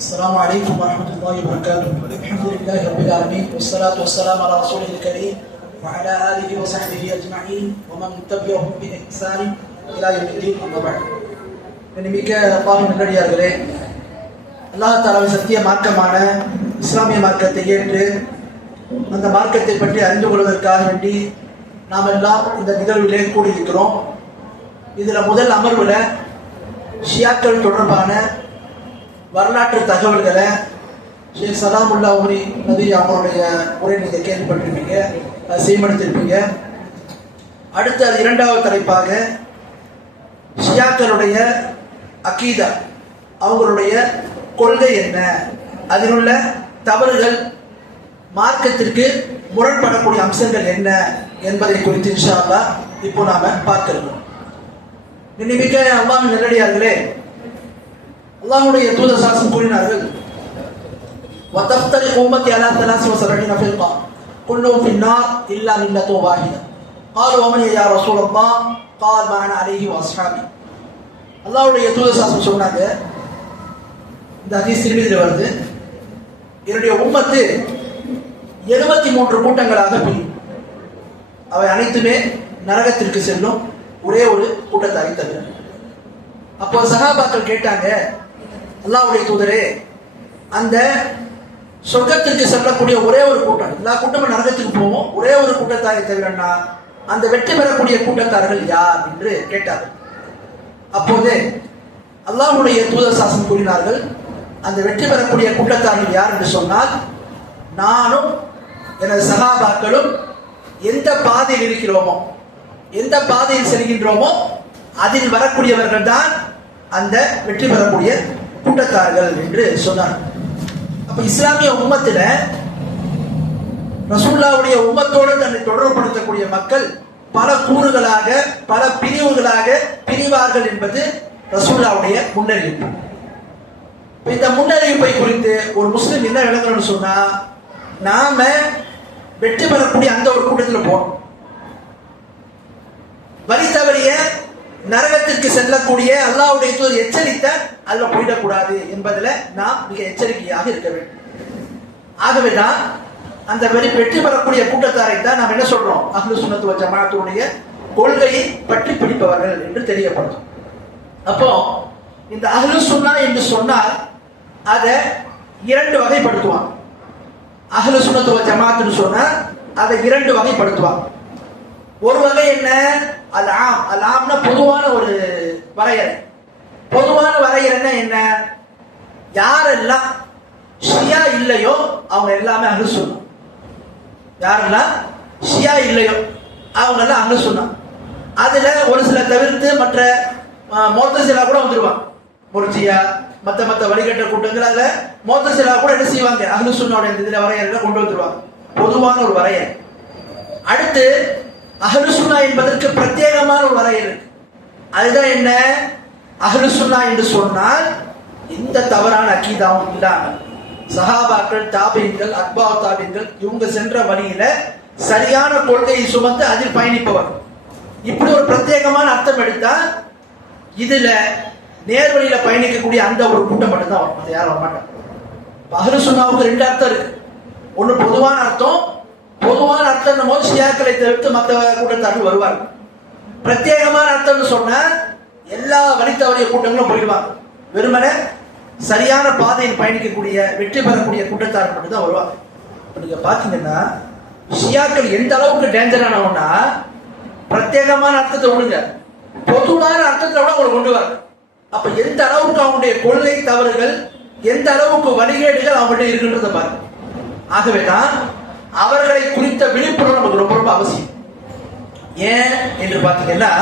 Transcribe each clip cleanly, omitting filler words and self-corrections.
السلام عليكم ورحمة الله وبركاته. الحمد لله رب العالمين والصلاة والسلام على رسوله الكريم وعلى آله وصحبه أجمعين ومن تبعهم بإحسان إلى يوم الدين. أما بعد. மிக்க அல்லாஹ்வின் நல்லடியார்களே, அல்லாஹ் தஆலாவின் சத்திய மார்க்கமான இஸ்லாமிய மார்க்கத்தை ஏற்று அந்த மார்க்கத்தை பற்றி அறிந்து கொள்வதற்காக வேண்டி நாம் எல்லாம் இந்த நிகழ்விலே கூடியிருக்கிறோம். இதில் முதல் அமர்வில் ஷியாக்கள் தொடர்பான வரலாற்று தகவல்களை ஷேக் சலாமுல்லா உமரி நபி அவருடைய உரை நீங்கள் கேள்விப்பட்டிருப்பீங்க, செய்யப்படுத்திருப்பீங்க. அடுத்து அது இரண்டாவது தலைப்பாக ஷியாக்களுடைய அகீதா, அவங்களுடைய கொள்கை என்ன, அதில் உள்ள தவறுகள், மார்க்கத்திற்கு முரண்படக்கூடிய அம்சங்கள் என்ன என்பதை குறித்து இன்ஷா அல்லாஹ் இப்போ நாம பார்க்கிறோம். மிக்க அல்லாஹ்வின் நல்லடியார்களே, அல்லாஹ்வுடைய தூதர் சாசம் கூறினார்கள், وَتَفْتَرِقُ أُمَّتِي عَلَى 73 فِرْقَةً كُلُّهُمْ فِي النَّارِ إِلَّا مِلَّةً وَاحِدَةً قَالُوا وَمَنْ هِيَ يَا رَسُولَ اللَّهِ قَالَ مَا أَنَا عَلَيْهِ وَأَصْحَابِي. அல்லாஹ்வுடைய தூதர் சாசம் சொன்னாங்க, இந்த ஹதீஸ் திருமதியில் வருது, என்னுடைய உம்மத்து 73 கூட்டங்களாக பிரியும், அவை அனைத்துமே நரகத்திற்கு செல்லும், ஒரே ஒரு கூட்டத்தாரை தவிர. அப்போ சஹாபாக்கள் கேட்டாங்க, அல்லாஹ்வுடைய தூதரே, அந்த சொர்க்கத்திற்கு செல்லக்கூடிய ஒரே ஒரு கூட்டம், எல்லா கூட்டமும் நரகத்துக்கு போவோம், ஒரே ஒரு கூட்டத்தாரை தவிரன்னா அந்த வெற்றி பெறக்கூடிய கூட்டத்தார்கள் யார் என்று கேட்டார்கள். அப்போது அல்லாஹ்வுடைய தூதர் சாசம் கூறினார்கள், அந்த வெற்றி பெறக்கூடிய கூட்டத்தார்கள் யார் என்று சொன்னால், நானும் எனது சஹாபாக்களும் எந்த பாதையில் இருக்கிறோமோ, எந்த பாதையில் செல்கின்றோமோ அதில் வரக்கூடியவர்கள் தான் அந்த வெற்றி பெறக்கூடிய கூட்டத்தார்கள் என்று சொன்னார். அப்ப இஸ்லாமிய உம்மத்தில் ரசூலுல்லாஹ்வுடைய உம்மத்தோடு தன்னை தொடர்புபடுத்தக்கூடிய மக்கள் பல கூறுகளாக, பல பிரிவுகளாக பிரிவார்கள் என்பது ரசூலுல்லாஹ்வுடைய முன்னறிவிப்பு. இந்த முன்னறிவிப்பை குறித்து ஒரு முஸ்லிம் என்ன விளங்கணும்னு சொன்னா, நாம வெற்றி பெறக்கூடிய அந்த ஒரு கூட்டத்தில் போகணும், வழி தவறிய நரகத்திற்கு செல்லக்கூடிய அல்லாஹ்வுடைய தூதர் எச்சரித்த அதுல போயிடக்கூடாது என்பதில் நாம் மிக எச்சரிக்கையாக இருக்க வேண்டும். ஆகவேதான் அந்த வெற்றி பெறக்கூடிய கூட்டத்தாரை தான் நாம் என்ன சொல்றோம், அஹ்லுஸ் சுன்னத் வல் ஜமாஅத்துடைய கொள்கையை பற்றி பிடிப்பவர்கள் என்று தெரியப்படுத்தும். அப்போ இந்த அஹ்லுஸ் சுன்னா என்று சொன்னால் அதை இரண்டு வகைப்படுத்துவான். அஹ்லுஸ் சுன்னத் வல் ஜமாஅத்துன்னு சொன்னா அதை இரண்டு வகைப்படுத்துவான். ஒரு வகை என்ன, அல்-ஆம். அல்-ஆம்னா பொதுவான ஒரு வரையறை. பொதுவான வரையறை என்ன, யாரெல்லாம் ஷியா இல்லையோ அவங்க எல்லாமே அஹ்லுஸ் சுன்னா. யாரெல்லாம் ஷியா இல்லையோ அவங்க எல்லாம் அஹ்லுஸ் சுன்னா. அதுல ஒரு சில தவிர்த்து மற்ற முஅத்தஸிலா கூட வந்துருவாங்க. முர்ஜியா மற்ற வழிகட்ட கூட்டங்கள் அதுல முஅத்தஸிலா கூட என்ன செய்வாங்க, அஹ்லுஸ் சுன்னாவுடைய இதுல வரையறையில கொண்டு வந்துருவாங்க. பொதுவான ஒரு வரையறை. அடுத்து அஹ்லுஸ் சுன்னா என்பதற்கு பிரத்யேகமான ஒரு வரையறை. அதுதான் என்ன, அஹ்லுஸ் சுன்னா என்று சொன்னால் இந்த தவறான அகீதாவும் இல்லாமல் சஹாபாக்கள், தாபீன்கள், அத்பாஉ தாபீன்கள் இவங்க சென்ற வழியில சரியான கொள்கையை சுமந்து அதில் பயணிப்பவர். இப்படி ஒரு பிரத்யேகமான அர்த்தம் எடுத்தா இதுல நேர்வழியில பயணிக்கக்கூடிய அந்த ஒரு கூட்டம் மட்டும் தான் வரும், யாரும் வரமாட்டாங்க. அஹ்லுஸ் சுன்னாவுக்கு ரெண்டு அர்த்தம் இருக்கு. ஒன்னு பொதுவான அர்த்தம், பொதுவான அர்த்தம் போது ஷியாக்களை தவிர்த்து மற்ற கூட்டத்தார்கள் வருவார்கள். பிரத்யேகமான அர்த்தம்னு சொன்ன எல்லா வழித்தவறிய கூட்டங்களும் போயிடுவாங்க. வெறுமனே சரியான பாதையில் பயணிக்கக்கூடிய வெற்றி பெறக்கூடிய கூட்டத்தார்கள் மட்டும் தான் வருவாங்க. நீங்க பாத்தீங்கன்னா ஷியாக்கள் எந்த அளவுக்கு டேஞ்சரானவன்னா, பிரத்யேகமான அர்த்தத்தை விடுங்க, பொதுவான அர்த்தத்தை விட அவங்க கொண்டு வராங்க. அப்ப எந்த அளவுக்கு அவங்களுடைய கொள்கை தவறுகள், எந்த அளவுக்கு வழிகேடுகள் அவங்கள்ட்ட இருக்கின்றத பாருங்க. ஆகவேதான் அவர்களை குறித்த விழிப்புணர்வு நமக்கு ரொம்ப ரொம்ப அவசியம். ஏன் என்று பார்த்தீங்கன்னா,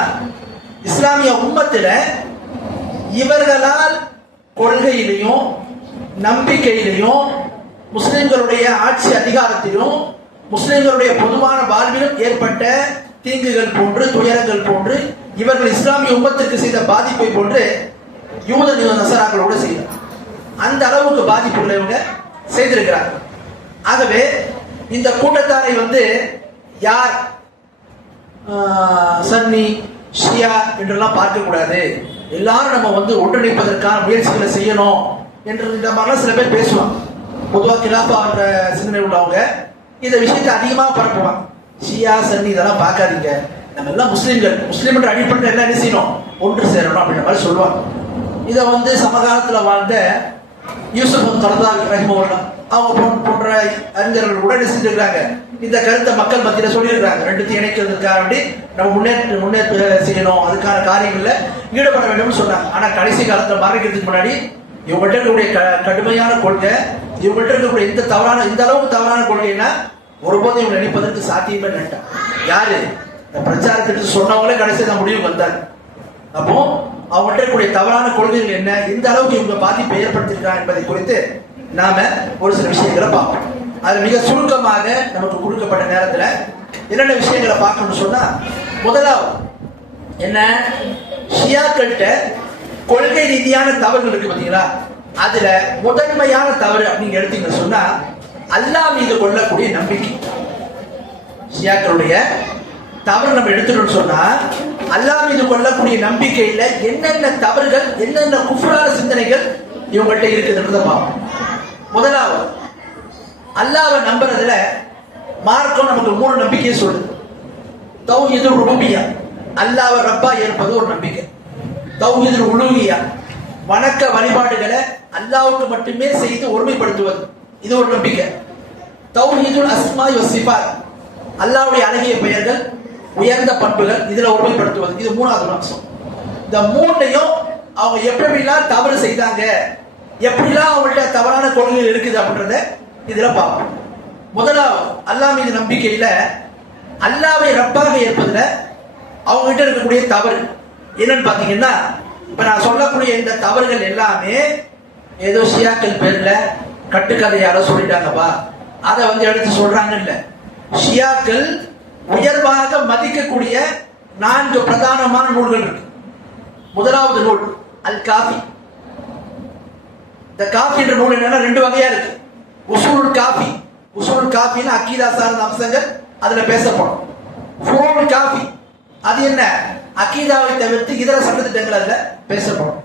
இஸ்லாமிய உம்மத்தில் இவர்களால் கொள்கையிலையும் நம்பிக்கையிலையும் முஸ்லிம்களுடைய ஆட்சி அதிகாரத்திலும் முஸ்லிம்களுடைய பொதுவான வாழ்விலும் ஏற்பட்ட தீங்குகள் போன்று, துயரங்கள் போன்று, இவர்கள் இஸ்லாமிய உம்மத்திற்கு செய்த பாதிப்பை போன்று யூத நசராக்களோடு செய்தார். அந்த அளவுக்கு பாதிப்புள்ள இவங்க செய்திருக்கிறார்கள். ஆகவே இந்த கூட்டத்தாரை யார் சன்னி ஷியா என்றெல்லாம் பார்க்க கூடாது. எல்லாரும் நம்ம வந்து ஒன்றிணைப்பதற்கான முயற்சிகளை செய்யணும் என்று இந்த மாதிரிலாம் சில பேர் பேசுவாங்க. பொதுவாக கிலாஃபா என்ற சிந்தனை உள்ளவங்க இந்த விஷயத்தை அதிகமாக பரப்புவாங்க. ஷியா சன்னி இதெல்லாம் பார்க்காதீங்க, நம்ம எல்லாம் முஸ்லீம்கள், முஸ்லீம் என்ற அடிப்படையில் எல்லாம் என்ன செய்யணும், ஒன்று சேரணும் அப்படின்ற மாதிரி சொல்லுவாங்க. இதை வந்து சமகாலத்தில் வாழ்ந்த யூசுப் கர்தாவி ரஹிமஹுல்லாஹ் அவங்க போன்ற அறிஞர்கள் கூட செஞ்சிருக்காங்க. இந்த கருத்தை மக்கள் மத்தியில சொல்லியிருக்காங்க. ரெண்டுத்தையும் இணைக்கிறதுக்காக வேண்டி நம்ம முன்னேற்ற செய்யணும், அதுக்கான காரியங்கள்ல ஈடுபட வேண்டும்னு சொன்னாங்க. ஆனா கடைசி காலத்துல மறைக்கிறதுக்கு முன்னாடி இவங்கள்ட்ட இருக்கக்கூடிய கடுமையான கொள்கை, இவங்கள்ட்ட இருக்கக்கூடிய இந்த அளவுக்கு தவறான கொள்கைன்னா ஒருபோதும் இவங்க நினைப்பதற்கு சாத்தியமே நினைட்டான். யாரு இந்த பிரச்சாரத்துக்கு சொன்னவங்களே கடைசி தான் முடிவு வந்தாங்க. அப்போ அவங்கள்ட்ட இருக்கக்கூடிய தவறான கொள்கைகள் என்ன, இந்த அளவுக்கு இவங்க பாதிப்பை ஏற்படுத்திருக்காங்க என்பதை குறித்து நாம ஒரு சில விஷயங்களை பார்ப்போம். அது மிக சுருக்கமாக நமக்கு கொடுக்கப்பட்ட நேரத்துல என்னென்ன விஷயங்களை பார்க்கணும்னு சொன்னா, முதலாவது என்ன, ஷியாக்கள்கிட்ட கொள்கை ரீதியான தவறுகள் இருக்கு பாத்தீங்களா, அதுல முதன்மையான தவறு அப்படின்னு எடுத்தீங்கன்னு சொன்னா அல்லாஹ் மீது கொள்ளக்கூடிய நம்பிக்கை. ஷியாக்களுடைய தவறு நம்ம எடுத்துட்டோம்னு சொன்னா அல்லாஹ் மீது கொள்ளக்கூடிய நம்பிக்கையில என்னென்ன தவறுகள், என்னென்ன குஃப்ரான சிந்தனைகள் இவங்கள்ட்ட இருக்குதுன்றத பார்ப்போம். முதலாவது, அல்லாஹ்வை நம்புறதுல மார்க்கம் நமக்கு 3 நம்பிக்கையை சொல்லுது. தௌஹீதுல் ருபூபிய்யா, அல்லாஹ்வை ரப்பா ஏற்பது ஒரு நம்பிக்கை. தௌஹீதுல் உலூஹிய்யா, வணக்க வழிபாடுகளை அல்லாஹ்வுக்கு மட்டுமே செய்து ஒருமைப்படுத்துவது, இது ஒரு நம்பிக்கை. தௌஹீதுல் அஸ்மாஇ வஸ் சிஃபாத், அல்லாஹ்வுடைய அழகிய பெயர்கள், உயர்ந்த பண்புகள், இதுல ஒருமைப்படுத்துவது, இது 3வது அம்சம். இந்த 3ஐயும் அவங்க எப்படிலாம் தவறு செய்தாங்க, எப்படிலாம் அவங்கள்ட்ட தவறான கொள்கைகள் இருக்குது அப்படின்றத இதுல பார்ப்போம். முதலாவது, அல்லாஹ் மீது நம்பிக்கையில அல்லாஹ்வை ரப்பாக ஏற்பதுல அவங்க கிட்ட இருக்கக்கூடிய தவறு என்னன்னு பாத்தீங்கன்னா, இப்ப நான் சொல்லக்கூடிய இந்த தவறுகள் எல்லாமே ஏதோ ஷியாக்கள் பேர்ல கட்டுக்கதையால சொல்லிட்டாங்கப்பா, அதை வந்து எடுத்து சொல்றாங்க இல்ல. ஷியாக்கள் உயர்வாக மதிக்கக்கூடிய 4 பிரதானமான நூல்கள் இருக்கு. முதலாவது நூல் அல் காஃபி. இந்த காஃபி என்ற நூல் என்னன்னா 2 வகையா இருக்கு. உசூலுல் காஃபி, உசூலுல் காஃபின்னா அக்கீதா சார்ந்த அம்சங்கள் அதுல பேசப்படும். ஃபுரூஉல் காஃபி, அது என்ன, அக்கீதாவை தவிர்த்து இதர சட்டத்திட்டங்கள் அதுல பேசப்படும்.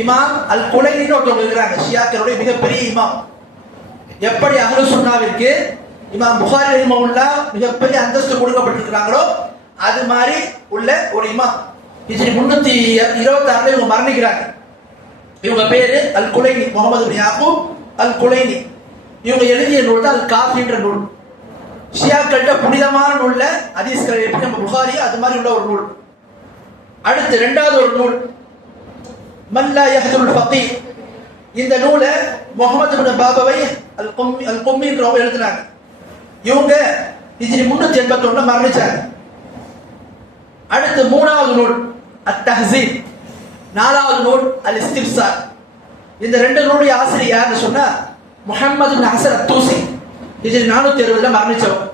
இமாம் அல் குலைனின்னு ஒருத்தவங்க இருக்கிறாங்க, ஷியாக்களுடைய மிகப்பெரிய இமாம். எப்படி அஹ்லு சுன்னாவிற்கு இமாம் புகாரி ரஹிமஹுல்லாஹ் மிகப்பெரிய அந்தஸ்து கொடுக்கப்பட்டிருக்கிறாங்களோ அது மாதிரி உள்ள ஒரு இமாம். ஹிஜ்ரி 326 இவங்க மரணிக்கிறாங்க. இவங்க பேரு அல் குலைனி, முகமது பின் யாக்கூப் அல் குலைனி. இவங்க எழுதிய நூல் தான் அல் காஃபி என்ற நூல். ஷியாக்கள்கிட்ட புனிதமான நூல்ல ஹதீஸ்கள் எப்படி நம்ம புகாரி அது மாதிரி உள்ள ஒரு நூல். அடுத்து 2வது ஒரு நூல் மல்லா யஹ்துல் ஃபகீஹ். இந்த நூலை முகமது பின் பாபவை அல் கும்மின்றவங்க எழுதினாங்க. இவங்க ஹிஜ்ரி 381 மரணிச்சாங்க. அடுத்து 3வது நூல் அத் தஹ்ஸீப், 4வது நூல் அல் இஸ்திப்சார். இந்த 2 நூலுடைய ஆசிரியர் யாருன்னு சொன்னா முஹம்மது பின் ஹஸன் அத்தூசி, ஹிஜ்ரி 460 மரணிச்சவர்.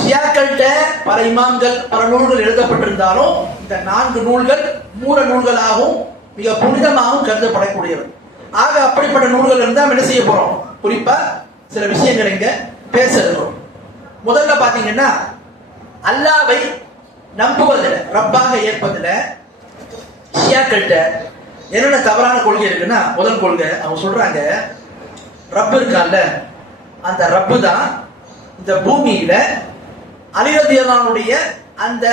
ஷியாக்கள்கிட்ட பல இமாம்கள் பல நூல்கள் எழுதப்பட்டிருந்தாலும் இந்த 4 நூல்கள் மூல நூல்களாகவும் மிக புனிதமாகவும் கருதப்படக்கூடியவர். ஆக அப்படிப்பட்ட நூல்கள் இருந்தா என்ன செய்ய போறோம், குறிப்பா சில விஷயங்கள் இங்க பேச இருக்கிறோம். முதல்ல பாத்தீங்கன்னா அல்லாஹ்வை நம்புவதில் ரப்பாக ஏற்பதில் ஷியாக்கள்கிட்ட என்னென்ன தவறான கொள்கை இருக்குன்னா, முதல் கொள்கை அவங்க சொல்றாங்க ரப்பு இருக்கான்ல, அந்த ரப்பு தான் இந்த பூமியில அலி ரலியல்லாஹு அன்ஹுடைய அந்த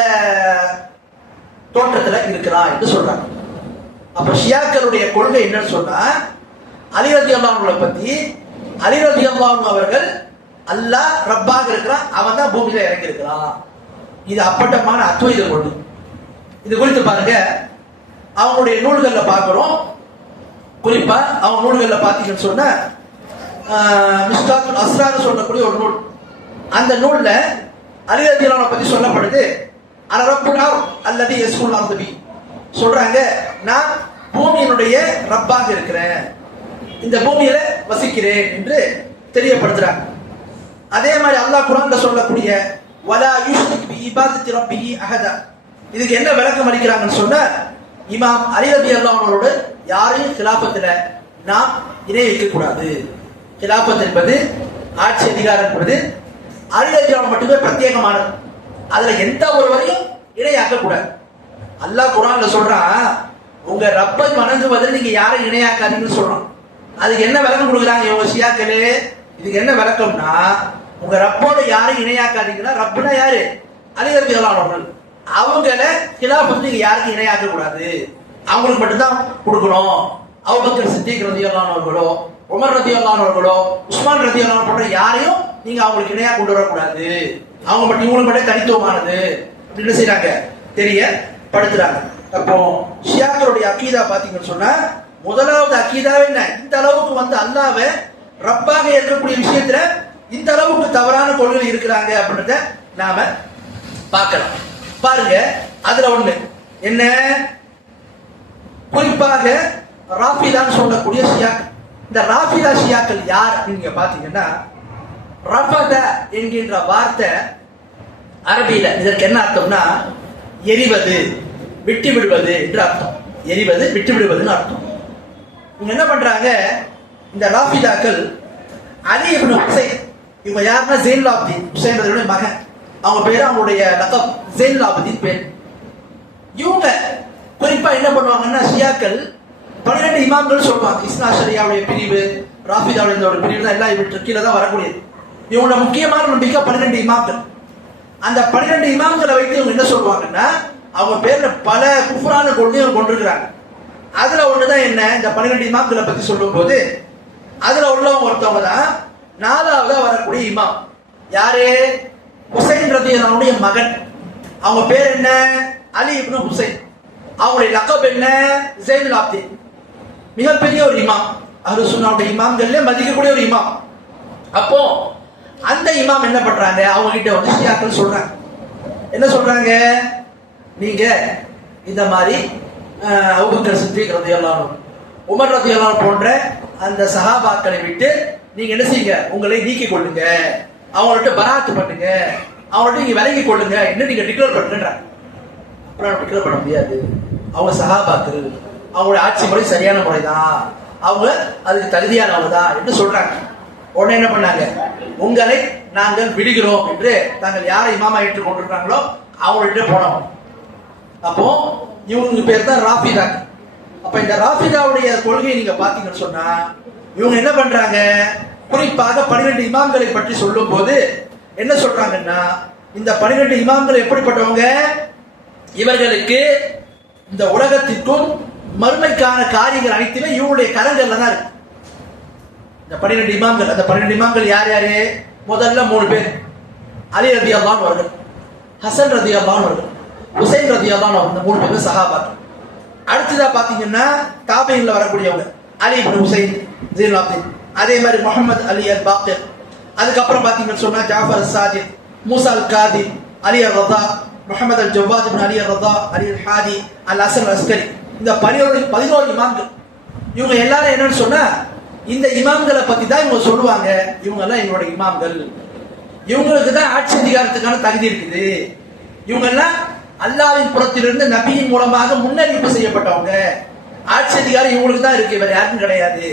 தோற்றத்துல இருக்கிறான் என்று சொல்றாங்க. அப்ப ஷியாக்களுடைய கொள்கை என்னன்னு சொன்னா, அலி ரலியல்லாஹு அன்ஹு பத்தி அலி ரலியல்லாஹு அன்ஹு அவர்கள் அல்லாஹ் ரப்பாக இருக்கிறான், அவன் தான் பூமியில இறங்கி இருக்கிறான். இது அப்பட்டமான அத்வைத கொள்கை. இது குறித்து பாருங்க அவங்களுடைய நூல்கள்ல பார்க்கிறோம். குறிப்பா அவங்க நூல்கள்ல பாத்தீங்கன்னு சொன்ன மிஸ்காத்துல் அஸ்ரார் சொல்லக்கூடிய ஒரு நூல், அந்த நூல்ல அலி ரலியல்லாஹு அன்ஹு பத்தி சொல்லப்படுது. அன ரப்புனா அல்லதி யஸ்குல் அர்தி, சொல்றாங்க நான் பூமியினுடைய ரப்பாக இருக்கிறேன், இந்த பூமியில வசிக்கிறேன் என்று தெரியப்படுத்துறாங்க. அதே மாதிரி அல்லாஹ் குர்ஆன்ல சொல்லக்கூடிய வலா யுஷ்ரிக் பி இபாதத்தி ரப்பிஹி அஹதா, இதுக்கு என்ன விளக்கம் அளிக்கிறாங்கன்னு சொன்னா, இமாம் அலி ரலியல்லாஹு அன்ஹுவோடு யாரையும் கிலாபத்துல நாம் இணை வைக்க கூடாது. கிலாபத் என்பது ஆட்சி அதிகாரம் என்பது அலி ரலியல்லாஹு அன்ஹு மட்டுமே பிரத்யேகமானது, அதுல எந்த ஒருவரையும் இணையாக்க கூடாது. அல்லாஹ் குர்ஆன்ல சொல்றான், உங்க ரப்பை வணங்குவதில் நீங்க யாரை இணையாக்காதீங்கன்னு சொல்றான். அதுக்கு என்ன விளக்கம் கொடுக்குறாங்க இவங்க ஷியாக்களே? இதுக்கு என்ன விளக்கம்னா, உங்க ரப்போட யாரையும் இணையாக்காதீங்கன்னா, ரப்புனா யாரு? அலி ரலியல்லாஹு அவர்கள். அவங்கள கிலாஃபத் நீங்க யாருக்கும் இணையாக்க கூடாது, அவங்களுக்கு மட்டும்தான் கொடுக்கணும். அபூபக்கர் சித்திக் ரலியல்லாஹு அவர்களோ, உமர் ரலியல்லாஹு அவர்களோ, உஸ்மான் ரலியல்லாஹு போன்ற யாரையும் நீங்க அவங்களுக்கு இணையா கொண்டு வரக்கூடாது, அவங்க மட்டும் இவங்களுக்கு மட்டும் தனித்துவமானது அப்படின்னு செய்யறாங்க, தெரியப்படுத்துறாங்க. அப்போ ஷியாக்களுடைய அக்கீதா பாத்தீங்கன்னு சொன்னா, முதலாவது அக்கீதா என்ன? இந்த அளவுக்கு வந்து அல்லாஹ்வை ரப்பாக இருக்கக்கூடிய விஷயத்துல இந்த அளவுக்கு தவறான கொள்கை இருக்கிறாங்க அப்படின்றத நாம பார்க்கலாம். பாருங்க, அதுல ஒண்ணு என்ன, குறிப்பாக ராஃபிதான்னு சொல்லக்கூடிய ஷியாக்கள். இந்த ராஃபிதா ஷியாக்கள் யார் அப்படின்னு நீங்க பாத்தீங்கன்னா, ரஃபத என்கின்ற வார்த்தை அரபியில இதற்கு என்ன அர்த்தம்னா, எரிவது, விட்டு விடுவது என்று அர்த்தம். எரிவது, விட்டு விடுவதுன்னு அர்த்தம். இவங்க என்ன பண்றாங்க, இந்த ராஃபிதாக்கள் அலி இப்னு ஹுசைன், இவங்க யாருன்னா ஜெயினுல் ஆபிதீன், ஹுசைன் மகன், அவங்க பேரு, அவங்களுடைய லகப் ஜெயினுல் ஆபிதீன் பேர். இவங்க குறிப்பா என்ன பண்ணுவாங்கன்னா, ஷியாக்கள் 12 இமாம்கள் சொல்லுவாங்க. இஸ்னா ஷரியாவுடைய பிரிவு, ராஃபிதாவுடைய இந்த ஒரு பிரிவு தான் எல்லாம் இவற்று கீழே தான் வரக்கூடியது. இவங்களோட முக்கியமான நம்பிக்கை 12 இமாம்கள். அந்த 12 இமாம்களை வைத்து இவங்க என்ன சொல்லுவாங்கன்னா, அவங்க பேர்ல பல குஃப்ரான கொள்கைகள் கொண்டிருக்கிறாங்க. அதுல ஒண்ணுதான் என்ன, இந்த 12 இமாம்களை பத்தி சொல்லும் போது அதுல உள்ளவங்க ஒருத்தவங்க தான் 4ஆவதா வரக்கூடிய இமாம். யாரு? ஹுசைன் ரலியல்லாஹுடைய மகன். அவங்க பேர் என்ன? அலி இப்னு ஹுசைன். அவங்களுடைய லகப் என்ன? ஜெயினுல் ஆபிதீன். மிகப்பெரிய ஒரு இமாம், அஹ்லுஸ் சுன்னஹுடைய இமாம்கள்ல மதிக்கக்கூடிய ஒரு இமாம். அப்போ அந்த இமாம் என்ன பண்றாங்க, அவங்க கிட்ட வந்து ஷியாக்கள் சொல்றாங்க, என்ன சொல்றாங்க, நீங்க இந்த மாதிரி அபூபக்கர் சித்திக் ரலியல்லாஹு அன்ஹு, உமர் ரலியல்லாஹு அன்ஹு போன்ற அந்த சஹாபாக்களை விட்டு நீங்க என்ன செய்யுங்க, உங்களை நீக்கிக் கொள்ளுங்க, அவங்கள்ட்ட பராத்து பண்ணுங்க, அவங்கள்ட்ட நீங்க விலகி கொள்ளுங்க என்ன நீங்க டிக்ளேர் பண்ணுங்கன்றாங்க. அப்புறம் டிக்ளேர் பண்ண முடியாது, அவங்க சஹாபாக்கள், அவங்களுடைய ஆட்சி முறை சரியான முறைதான், அவங்க அதுக்கு தகுதியானவங்க தான் என்று சொல்றாங்க. உடனே என்ன பண்ணாங்க, உங்களை நாங்கள் விடுகிறோம் என்று தாங்கள் யாரை இமாமா ஏற்றுக் கொண்டிருக்காங்களோ அவங்கள்ட்ட போனோம். அப்போ இவங்களுக்கு பேர் தான் ராஃபிதா. அப்ப இந்த ராஃபிதாவுடைய கொள்கையை நீங்க பாத்தீங்கன்னு சொன்னா, இவங்க என்ன பண்றாங்க, குறிப்பாக 12 இமாம்களை பற்றி சொல்லும் போது என்ன சொல்றாங்கன்னா, இந்த 12 இமாம்கள் எப்படிப்பட்டவங்க, இவர்களுக்கு இந்த உலகத்திற்கும் மறுமைக்கான காரியங்கள் அனைத்துமே இவங்களுடைய கரங்கள்ல தான் இருக்கு. இந்த 12 இமாம்கள், அந்த 12 இமாம்கள் யார் யாரு? முதல்ல 3 பேர், அலி ரலியல்லாஹு அவர்கள், ஹசன் ரலியல்லாஹு அவர்கள், ஹுசைன் ரலியல்லாஹு அவர்கள், இந்த 3 பேர் சஹாபாக்கள். அடுத்ததா பாத்தீங்கன்னா தாபீன்ல வரக்கூடியவங்க, அலி இப்னு ஹுசைன் ஜெயினுல் ஆபிதீன், அதே மாதிரி முஹம்மது அலி அல் பாக்கிர், அதுக்கப்புறம் பாத்தீங்கன்னு சொன்னா ஜாஃபர் அஸ் சாதிக், மூசா அல் காதிம், அலி அல் ரதா, முஹம்மது அல் ஜவாத் இப்னு அலி அல் ரதா, அலி அல் ஹாதி, அல் ஹசன் அல் அஸ்கரி. இந்த 11 இமாம்கள். இவங்க எல்லாரும் என்னன்னு சொன்னா, இந்த இமாம்களை பத்தி தான் இவங்க சொல்லுவாங்க, இவங்க எல்லாம் எங்களோட இமாம்கள், இவங்களுக்கு தான் ஆட்சி அதிகாரத்துக்கான தகுதி இருக்குது, இவங்க எல்லாம் அல்லாஹ்வின் புறத்திலிருந்து நபியின் மூலமாக முன்னறிவிப்பு செய்யப்பட்டவங்க, ஆட்சி அதிகாரம் இவங்களுக்கு தான் இருக்கு, வேற யாருக்கும் கிடையாது.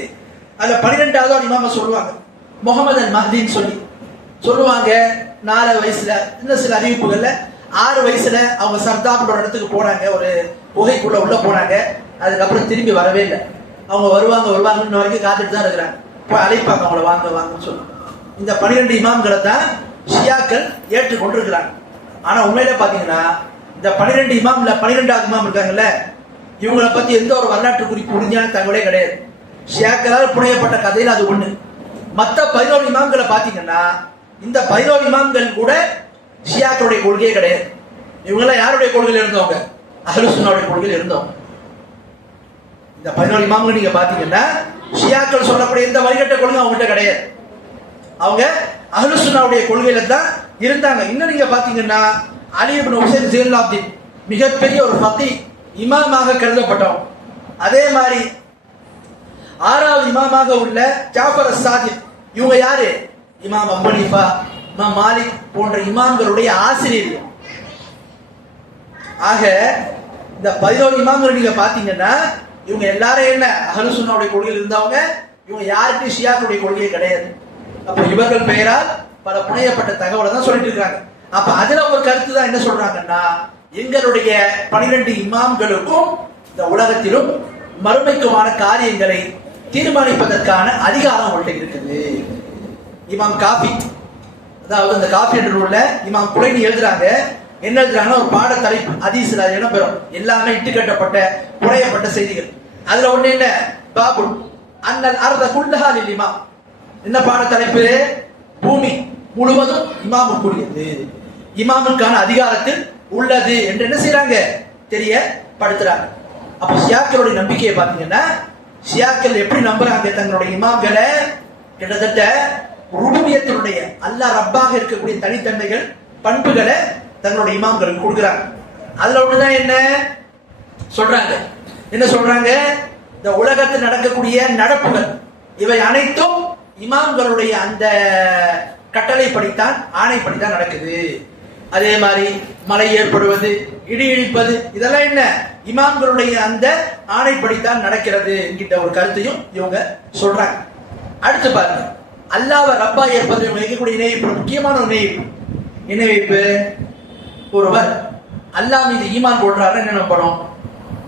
அதுல 12வது இமாம சொல்லுவாங்க, முகமது அல் மஹ்தின்னு சொல்லி சொல்லுவாங்க. 4 வயசுல, இன்னும் சில அறிவிப்புகள்ல 6 வயசுல அவங்க சர்தாப்ன்ற ஒரு இடத்துக்கு போனாங்க, ஒரு குகைக்குள்ள உள்ள போனாங்க, அதுக்கப்புறம் திரும்பி வரவே இல்லை. அவங்க வருவாங்க இன்ன வரைக்கும் காத்துட்டு தான் இருக்கிறாங்க, போய் அழைப்பாங்க அவங்கள, வாங்க வாங்கன்னு சொல்லுவாங்க. இந்த 12 இமாம்களை தான் ஷியாக்கள் ஏற்றுக்கொண்டிருக்கிறாங்க. ஆனா உண்மையில பாத்தீங்கன்னா இந்த 12 இமாம்ல 12வது இமாம் இருக்காங்கல்ல, இவங்களை பத்தி எந்த ஒரு வரலாற்று குறிப்பு உறுதியான தகவலே கிடையாது. ஷியாக்களால் புனையப்பட்ட கதையில அது ஒண்ணு. மத்த 11 இமாம்களை பாத்தீங்கன்னா, இந்த 11 இமாம்கள் கூட ஷியாக்களுடைய கொள்கையே கிடையாது. இவங்க எல்லாம் யாருடைய கொள்கையில் இருந்தவங்க? அஹ்லுஸ் சுன்னஹுடைய கொள்கையில் இருந்தவங்க. இந்த 11 இமாம்கள் நீங்க பாத்தீங்கன்னா, ஷியாக்கள் சொல்லக்கூடிய இந்த வழிகட்ட கொள்கை அவங்ககிட்ட கிடையாது. அவங்க அஹ்லுஸ் சுன்னஹுடைய கொள்கையில தான் இருந்தாங்க. இன்னும் நீங்க பாத்தீங்கன்னா, அலி இப்னு ஹுசைன் ஜெயினுல் ஆபிதீன் மிகப்பெரிய ஒரு ஃபகீஹ் இமாமாக கருதப்பட்டவங்க. அதே மாதிரி 6வது இமாமாக உள்ள ஜாஃபர் அஸ் சாதிக், இவங்க யாரு? இமாம் அபூ ஹனீஃபா, இமாம் மாலிக் போன்ற இமாம்களுடைய ஆசிரியர்கள். ஆக இந்த 11 இமாம்கள் நீங்க பாத்தீங்கன்னா, இவங்க எல்லாரும் என்ன அஹ்லுஸ் சுன்னஹுடைய கொள்கையில் இருந்தவங்க, இவங்க யாருக்கும் ஷியாக்களுடைய கொள்கையே கிடையாது. அப்ப இவர்கள் பெயரால் பல புனையப்பட்ட தகவலை தான் சொல்லிட்டு இருக்காங்க. அப்ப அதுல ஒரு கருத்து தான் என்ன சொல்றாங்கன்னா, எங்களுடைய 12 இமாம்களுக்கும் இந்த உலகத்திலும் மறுமைக்குமான காரியங்களை தீர்மானிப்பதற்கான அதிகாரம் அவங்கள்ட்ட இருக்குது. இமாம் காஃபி, அதாவது அந்த காஃபி என்ற நூல்ல இமாம் குலைனி எழுதுறாங்க. என்ன எழுதுறாங்கன்னா, ஒரு பாட தலைப்பு ஹதீஸ்ல இடம்பெறும், எல்லாமே இட்டு கட்டப்பட்ட குறையப்பட்ட செய்திகள். அதுல ஒண்ணு என்ன, பாபு அன்னல் அர்த குல்லஹா லில் இமாம். என்ன பாட தலைப்பு, பூமி முழுவதும் இமாமுக்குரியது, இமாமுக்கான அதிகாரத்தில் உள்ளது என்று என்ன செய்யறாங்க, தெரியப்படுத்துறாங்க. அப்ப ஷியாக்களுடைய நம்பிக்கையை பாத்தீங்கன்னா, ஷியாக்கள் எப்படி நம்புறாங்க தங்களுடைய இமாம்களை, கிட்டத்தட்ட ருபூபியத்தினுடைய அல்லாஹ் ரப்பாக இருக்கக்கூடிய தனித்தன்மைகள் பண்புகளை தங்களுடைய இமாம்களுக்கு கொடுக்குறாங்க. அதுல ஒண்ணுதான் என்ன சொல்றாங்க, என்ன சொல்றாங்க, இந்த உலகத்தில் நடக்கக்கூடிய நடப்புகள் இவை அனைத்தும் இமாம்களுடைய அந்த கட்டளைப்படித்தான், ஆணைப்படித்தான் நடக்குது. அதே மாதிரி மழை ஏற்படுவது, இடி இடிப்பது, இதெல்லாம் என்ன இமாம்களுடைய அந்த ஆணைப்படித்தான் நடக்கிறது என்கின்ற ஒரு கருத்தையும் இவங்க சொல்றாங்க. அடுத்து பாருங்க, அல்லாஹ்வை ரப்பா ஏற்பது இவங்க இருக்கக்கூடிய இணைப்பு, முக்கியமான ஒரு இணைப்பு. ஒருவர் அல்லாஹ் மீது ஈமான் போடுறாரு, என்ன நம்பணும்,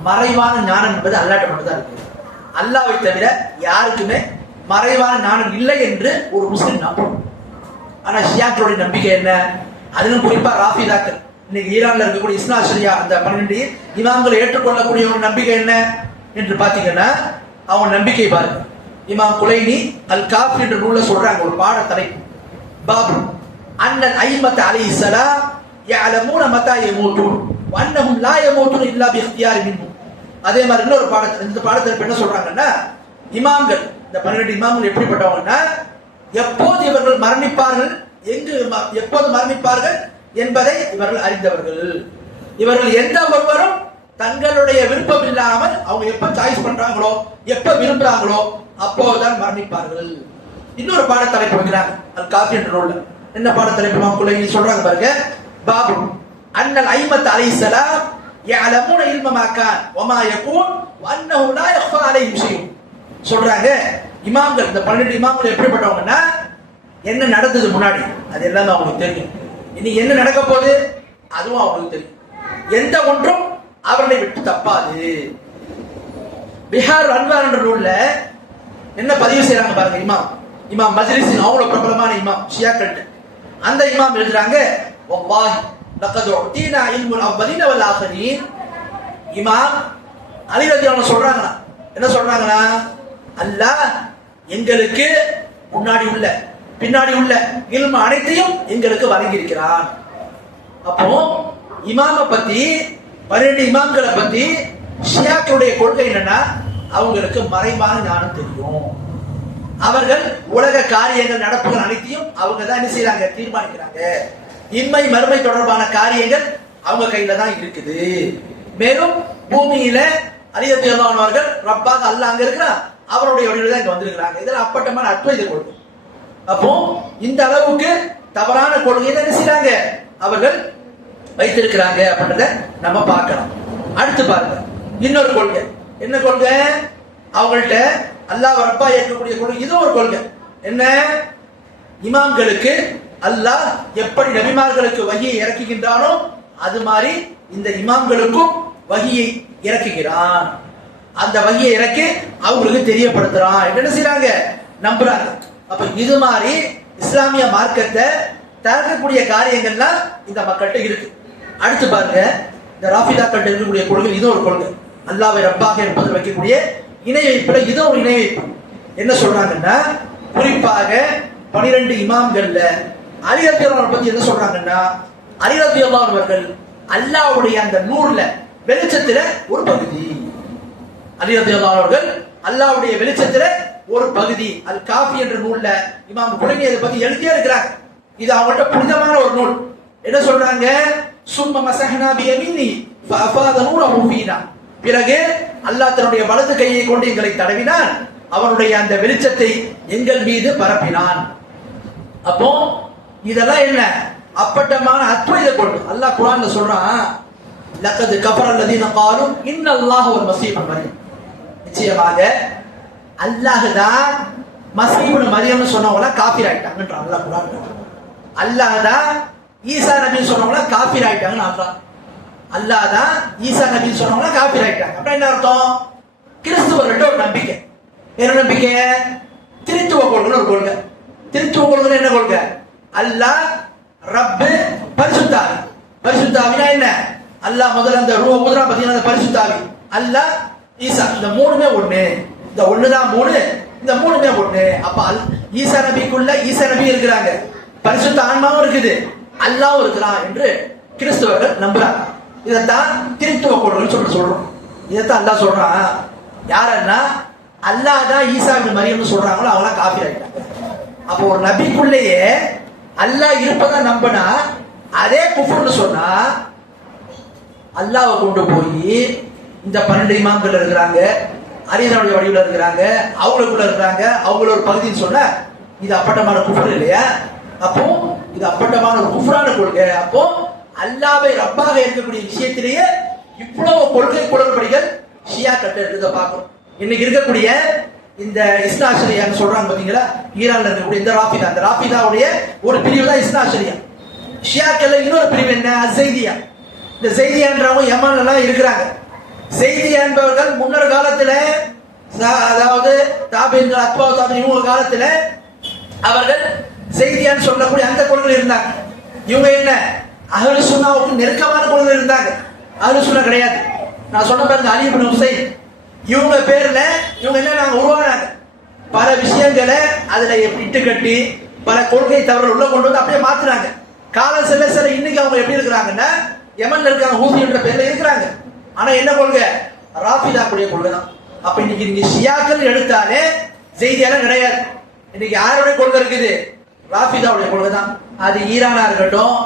மறைவான ஞானம் என்பது அல்லாஹ்ட்ட மட்டும் தான் இருக்கு. அல்லாஹ்வை தவிர யாருக்குமே மறைவான ஞானம் இல்லை என்று ஒரு முஸ்லிம் நம்பணும். ஆனா ஷியாக்களுடைய நம்பிக்கை என்ன, அதிலும் குறிப்பா ராஃபிதாக்கள், இன்னைக்கு ஈரான்ல இருக்கக்கூடிய இஸ்னா ஷரியா அந்த 12 இமாம்களை ஏற்றுக்கொள்ளக்கூடிய ஒரு நம்பிக்கை என்ன என்று பாத்தீங்கன்னா, அவங்க நம்பிக்கை பாருங்க. இமாம் குலைனி அல் காஃபி என்ற நூல்ல சொல்றாங்க, ஒரு பாட தலைப்பு, பாபு அன்னல் ஐமத் அலைஹிஸ்ஸலாம் யஅலமூன மதா யமூதுன் வ அன்னஹும் லா யமூதுன் இல்லா பிஇக்தியாரி மின்ஹும். அதே மாதிரி இன்னொரு பாடத்தில், இந்த பாடத்தில் என்ன சொல்றாங்கன்னா, இமாம்கள் இந்த 12 இமாம்கள் எப்படிப்பட்டவங்கன்னா, எப்போது இவர்கள் மரணிப்பார்கள், எங்கு எப்போது மரணிப்பார்கள் என்பதை இவர்கள் அறிந்தவர்கள். இவர்கள் எந்த ஒருவரும் தங்களுடைய விருப்பம் இல்லாமல் அவங்க எப்ப சாய்ஸ் பண்றாங்களோ, எப்ப விரும்புறாங்களோ அப்போதுதான் மரணிப்பார்கள். இன்னொரு பாட தலைப்பு வைக்கிறாங்க அல் காஃபி என்ற நூல்ல. என்ன பாட தலைப்பு குலைனி சொல்றாங்க பாருங்க, பாபு அன்னல் ஐமத் அலைஹிஸ்ஸலாம் யஅலமூன இல்ம மா கான் வ மா யகூன் வ அன்னஹு லா யக்ஃபா அலைஹிம் ஷைஉன். சொல்றாங்க, இமாம்கள் இந்த 12 இமாம்கள் எப்படிப்பட்டவங்கன்னா, என்ன நடந்தது முன்னாடி அது எல்லாமே அவங்களுக்கு தெரியும், இனி என்ன நடக்க போகுது அதுவும் அவங்களுக்கு தெரியும், எந்த ஒன்றும் அவர்களை விட்டு தப்பாது. பிஹார் அன்வார் என்ற நூல்ல என்ன பதிவு செய்யறாங்க பாருங்க, இமாம் மஜ்லிஸின் அவ்வளவு பிரபலமான இமாம் ஷியாக்கள், அந்த இமாம் எழுதுறாங்க, வல்லாஹி லகத் உதீனா இல்முல் அவ்வலீன வல் ஆகிரீன். இமாம் அலி ரலியல்லாஹு சொல்றாங்க, என்ன சொல்றாங்கன்னா, அல்லாஹ் எங்களுக்கு முன்னாடி உள்ள பின்னாடி உள்ள இல்ம அனைத்தையும் எங்களுக்கு வழங்கி இருக்கிறான். அப்போ இமாம பத்தி 12 இமாம்களை பத்தி ஷியாக்களுடைய கொள்கை என்னன்னா, அவங்களுக்கு மறைவான ஞானம் தெரியும், அவர்கள் உலக காரியங்கள் நடப்புகள் அனைத்தையும் அவங்க தான் என்ன செய்யறாங்க, தீர்மானிக்கிறாங்க. இம்மை மறுமை தொடர்பான காரியங்கள் அவங்க கையில தான் இருக்குது. மேலும் பூமியில அலி ரலியல்லாஹு அவர்கள் ரப்பாக அல்லாஹ் அங்க இருக்கிறான், அவருடைய வழியில தான் இங்க வந்திருக்கிறாங்க. இதெல்லாம் அப்பட்டமான அத்வைத கொள்கை. அப்போ இந்த அளவுக்கு தவறான கொள்கையை என்ன செய்யறாங்க, அவர்கள் வைத்திருக்கிறாங்க அப்படின்றத நம்ம பார்க்கலாம். அடுத்து பாருங்க, இன்னொரு கொள்கை. என்ன கொள்கை, அவங்கள்ட்ட அல்லாஹ் ரப்பா ஏற்கக்கூடிய கொள்கை. இது ஒரு கொள்கை. என்ன, இமாம்களுக்கு அல்லாஹ் எப்படி நபிமார்களுக்கு வஹியை இறக்குகின்றானோ அது மாதிரி இந்த இமாம்களுக்கும் வஹியை இறக்குகிறான். அந்த வஹியை இறக்கி அவங்களுக்கு தெரியப்படுத்துறான் என்ன செய்யறாங்க, நம்புறாங்க. அப்ப இது மாதிரி இஸ்லாமிய மார்க்கத்தை தகர்க்கக்கூடிய காரியங்கள்லாம் இந்த மக்கள்கிட்ட இருக்கு. அடுத்து பாருங்க, இந்த ராஃபிதாக்கள் இருக்கக்கூடிய கொள்கை, இது ஒரு கொள்கை. அல்லாஹ்வை ரப்பாக இருப்பதில் வைக்கக்கூடிய இணை வைப்புல இது ஒரு இணை வைப்பு. என்ன சொல்றாங்கன்னா, குறிப்பாக 12 இமாம்கள்ல அலி ரலியல்லாஹு பத்தி என்ன சொல்றாங்கன்னா, அலி ரலியல்லாஹு அவர்கள் அல்லாஹ்வுடைய அந்த நூர்ல வெளிச்சத்துல ஒரு பகுதி. அலி ரலியல்லாஹு அவர்கள் அல்லாஹ்வுடைய வெளிச்சத்துல ஒரு பகுதி. அல் காஃபி என்ற நூல்ல இமாம் குலைனி அதை பத்தி எழுதியே இருக்கிறாங்க. இது அவங்கள்ட்ட புனிதமான ஒரு நூல். என்ன சொல்றாங்க, சும்ம மஸஹ்னா பியமீனி ஃபஅஃபாத நூரஹு ஃபீனா. பிறகு அல்லாஹ் தன்னுடைய வலது கையை கொண்டு எங்களை தடவினான், அவனுடைய அந்த வெளிச்சத்தை எங்கள் மீது பரப்பினான். அப்போ இதெல்லாம் என்ன, அப்பட்டமான அத்வைத கொள்கை. அல்லாஹ் குர்ஆன்ல சொல்றான், லகத் கஃபர அல்லதீன காலு இன்னல்லாஹு வல் மஸீஹ் இப்னு மரியம். நிச்சயமாக அல்லாஹ் தான் மஸீஹ் இப்னு மரியம்னு சொன்னவங்கள காஃபிர் ஆயிட்டாங்கன்ற அல்லாஹ் குர்ஆன்ல. அல்லாஹ் தான் ஈசா நபி சொன்னவங்கள காஃபிர் ஆயிட்டாங்கன்னு அல்லாஹ். அல்லாஹ் தான் ஈசா நபி சொன்னவங்க காஃபிர் ஆயிட்டாங்க. அப்படின்னா என்ன அர்த்தம்? கிறிஸ்துவர்கள்ட்ட ஒரு நம்பிக்கை. என்ன நம்பிக்கை? திருத்துவ கொள்கை ஒரு கொள்கை. திருத்துவ கொள்கை என்ன கொள்கை? அல்லாஹ் ரப்பு பரிசுத்தாவி. பரிசுத்தாவினா என்ன? அல்லாஹ் முதல்ல அந்த ரூஹ் ஊதுறா பாத்தீங்கன்னா அந்த பரிசுத்தாவி, அல்லாஹ், ஈசா, இந்த மூணுமே ஒண்ணு. இந்த ஒண்ணுதான் மூணு, இந்த மூணுமே ஒண்ணு. அப்ப ஈசா நபிக்குள்ள ஈசா நபி இருக்கிறாங்க, பரிசுத்த ஆன்மாவும் இருக்குது, அல்லாஹ்வும் இருக்கிறான் என்று கிறிஸ்தவர்கள் நம்புறாங்க. இதைத்தான் திருத்துவ கொள்கை சொல்றோம். இதைத்தான் அல்லாஹ் சொல்றான். யாரன்னா அல்லாஹ் தான் ஈசா இப்னு மரியம்னு சொல்றாங்களோ அவங்களாம் காஃபிர் ஆயிட்டாங்க. அப்போ ஒரு நபிக்குள்ளேயே அல்லாஹ் இருப்பதா நம்பினா அதே குஃப்ர்னு சொன்னா, அல்லாஹ்வை கொண்டு போய் இந்த 12 இமாம்கள் இருக்கிறாங்க, அரியனுடைய வடிவில் இருக்கிறாங்க, அவங்களுக்குள்ள இருக்கிறாங்க, அவங்கள ஒரு பகுதின்னு சொன்னா இது அப்பட்டமான குஃப்ர் இல்லையா? அப்போ இது அப்பட்டமான ஒரு குஃப்ரான கொள்கை. அப்போ அல்லாஹ்வை ரப்பாக இருக்கக்கூடிய விஷயத்திலேயே இவ்வளவு கொள்கை குளறுபடிகள் ஷியா கட்ட இருக்கிறத பார்க்கணும். இன்னைக்கு இருக்கக்கூடிய இந்த இஸ்னாஷரியான்னு சொல்றாங்க பாத்தீங்களா, ஈரான்ல இருக்கக்கூடிய இந்த ராஃபிதா, அந்த ராஃபிதாவுடைய ஒரு பிரிவு தான் இஸ்னாஷரியா. ஷியாக்கள்ல இன்னொரு பிரிவு என்ன? ஜெய்தியா. இந்த ஜெய்தியான்றவங்க யமன்ல எல்லாம் இருக்கிறாங்க. ஜெய்தியா என்பவர்கள் முன்னர் காலத்துல, அதாவது தாபீன்கள், அத்பா தாபீன், இவங்க காலத்துல அவர்கள் ஜெய்தியான்னு சொல்லக்கூடிய அந்த கொள்கை இருந்தாங்க. இவங்க என்ன? அஹ்லு சுன்னாவுக்கு நெருக்கமான கொள்கை இருந்தாங்க. அஹ்லு சுன்னா கிடையாது. நான் சொன்ன பாருங்க, அலி இப்னு ஹுசைன், இவங்க பேர்ல இவங்க என்ன நாங்க உருவானாங்க, பல விஷயங்களை அதுல இட்டு கட்டி பல கொள்கை தவறு உள்ள கொண்டு வந்து அப்படியே மாத்துறாங்க. காலம் செல்ல செல்ல இன்னைக்கு அவங்க எப்படி இருக்கிறாங்கன்னா, யமன்ல இருக்காங்க, ஹூசி என்ற பேர்ல இருக்கிறாங்க. ஆனா என்ன கொள்கை? ராஃபிதா கூடிய கொள்கை தான். அப்ப இன்னைக்கு நீங்க ஷியாக்கள் எடுத்தாலே ஜெய்தியால கிடையாது. இன்னைக்கு யாருடைய கொள்கை இருக்குது? ராஃபிதாவுடைய கொள்கை தான். அது ஈரானா இருக்கட்டும்,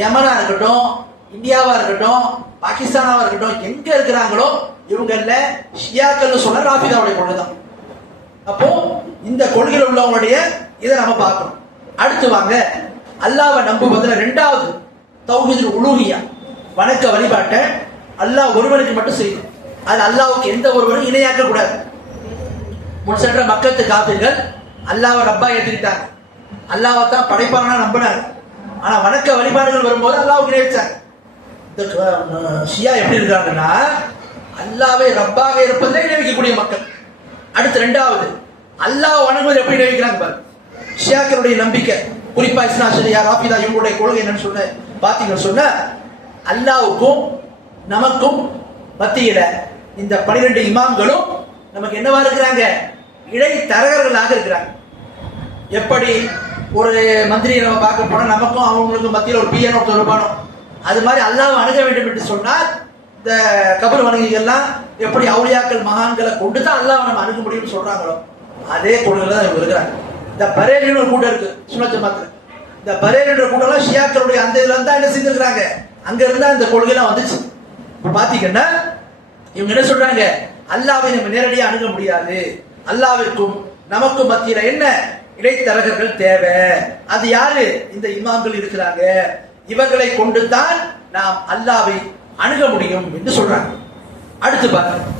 யமனா இருக்கட்டும், இந்தியாவா இருக்கட்டும், பாகிஸ்தானாவா இருக்கட்டும், எங்க இருக்கிறாங்களோ இவங்கல்ல ஷியாக்கள் சொன்ன ராஃபிதாவுடைய கொள்கை தான். அப்போ இந்த கொள்கையில் உள்ளவங்களுடைய இதை நம்ம பார்க்கணும். அடுத்து வாங்க, அல்லாஹ்வை நம்புவதுல இரண்டாவது தௌஹீதுல் உலூஹியா, வணக்க வழிபாட்டை அல்லாஹ் ஒருவனுக்கு மட்டும் செய்யும். அது அல்லாஹ்வுக்கு எந்த ஒருவரும் இணையாக்க கூடாது. முன் சென்ற மக்கத்து காபிர்கள் அல்லாஹ்வை ரப்பா ஏற்றுக்கிட்டாங்க, அல்லாஹ்வை தான் படைப்பாளனா நம்பினாங்க. ஆனா வணக்க வழிபாடுகள் வரும்போது அல்லாஹ்வுக்கு இணை வச்சாங்க. இந்த ஷியா எப்படி இருக்காங்கன்னா, அல்லாஹ்வை ரப்பாக இருப்பதை இணை வைக்கக்கூடிய மக்கள். அடுத்து இரண்டாவது, அல்லாஹ் வணங்குவது எப்படி இணை வைக்கிறாங்க பாருங்க. ஷியாக்களுடைய நம்பிக்கை, குறிப்பா இஸ்னாஷரியா, ராஃபிதா, இவங்களுடைய கொள்கை என்னன்னு சொன்ன பாத்தீங்கன்னு சொன்ன, அல்லாஹ்வுக்கும் நமக்கும் மத்தியில இந்த 12 இமாம்களும் நமக்கு என்னவா இருக்கிறாங்க? இடை தரகர்களாக இருக்கிறாங்க. எப்படி ஒரு மந்திரியை நம்ம பார்க்க போனா நமக்கும் அவங்களுக்கும் மத்தியில் ஒரு பிஎன் தொடர்பானோம், அது மாதிரி அல்லாஹ் அணுக வேண்டும் என்று சொன்னால் இந்த கபர் வணங்கிகள்லாம் எப்படி அவுலியாக்கள் மகான்களை கொண்டு தான் அல்லாஹ் நம்ம அணுக முடியும்னு சொல்றாங்களோ அதே கொள்கையில தான் இவங்க இருக்கிறாங்க. இந்த பரேலின்னு ஒரு கூட்டம் இருக்கு சுன்னத் ஜமாத்ல. இந்த பரேலின்ற கூட்டம்லாம் ஷியாக்களுடைய அந்த இதுல தான் என்ன செஞ்சிருக்காங்க, அங்க இருந்தா இந்த கொள்கைலாம் வந்துச்சு. இப்ப பாத்தீங்கன்னா இவங்க என்ன சொல்றாங்க? அல்லாஹ்வை நம்ம நேரடியாக அணுக முடியாது, அல்லாஹ்விற்கும் நமக்கும் மத்தியில என்ன இடைத்தரகர்கள் தேவை. அது யாரு? இந்த இமாம்கள் இருக்கிறாங்க, இவர்களை கொண்டு தான் நாம் அல்லாஹ்வை அணுக முடியும் என்று சொல்றாங்க. அடுத்து பாருங்க,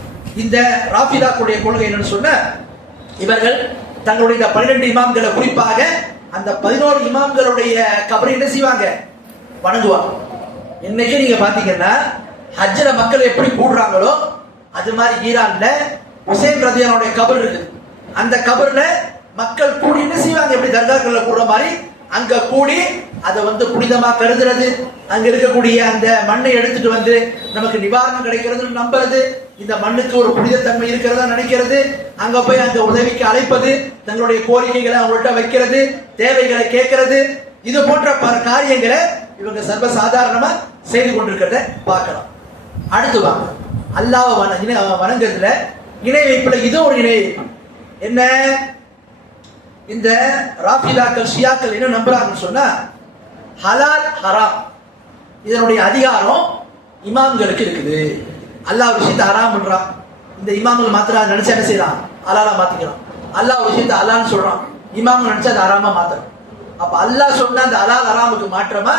இந்த ராஃபிதாக்குடைய கொள்கை என்னன்னு சொன்ன, இவர்கள் தங்களுடைய 12 இமாம்களை, குறிப்பாக அந்த 11 இமாம்களுடைய கபரை என்ன செய்வாங்க? வணங்குவாங்க. இன்னைக்கு நீங்க பாத்தீங்கன்னா ஹஜ்ஜில மக்கள் எப்படி கூடுறாங்களோ அது மாதிரி ஈரான்ல ஹுசைன் ரதியல்லாஹுடைய கபர் இருக்கு. அந்த கபர்ல மக்கள் கூடி என்ன செய்வாங்க? எப்படி தர்காக்கள்ல கூடுற மாதிரி அங்க கூடி அதை புனிதமா கருதுறது, அங்க இருக்கக்கூடிய அந்த மண்ணை எடுத்துட்டு நமக்கு நிவாரணம் கிடைக்கிறதுன்னு நம்புறது, இந்த மண்ணுக்கு ஒரு புனிதத்தன்மை இருக்கிறதா நினைக்கிறது, அங்க போய் அங்க உதவிக்கு அழைப்பது, தங்களுடைய கோரிக்கைகளை அவங்கள்ட்ட வைக்கிறது, தேவைகளை கேட்கறது, இது போன்ற பல காரியங்களை இவங்க சர்வசாதாரணமா செய்து கொண்டிருக்கிறத பார்க்கலாம். அடுத்து வாங்க, அல்லாஹ்வை வணங்குறதுல இணை வைப்புல இது ஒரு இணை வைப்பு. என்ன? இந்த ராஃபிதாக்கள் ஷியாக்கள் என்ன நம்புறாங்கன்னு சொன்னா, ஹலால் ஹராம் இதனுடைய அதிகாரம் இமாம்களுக்கு இருக்குது. அல்லாஹ் ஒரு விஷயத்தை ஹராம் பண்றான், இந்த இமாம்கள் மாத்திர நினைச்சா என்ன செய்யலாம்? ஹலாலா மாத்திக்கலாம். அல்லாஹ் ஒரு விஷயத்தை ஹலால்னு சொல்றான், இமாம்கள் நினைச்சா அது ஹராமா மாத்தணும். அப்ப அல்லாஹ் சொன்ன அந்த ஹலால் ஹராமுக்கு மாற்றமா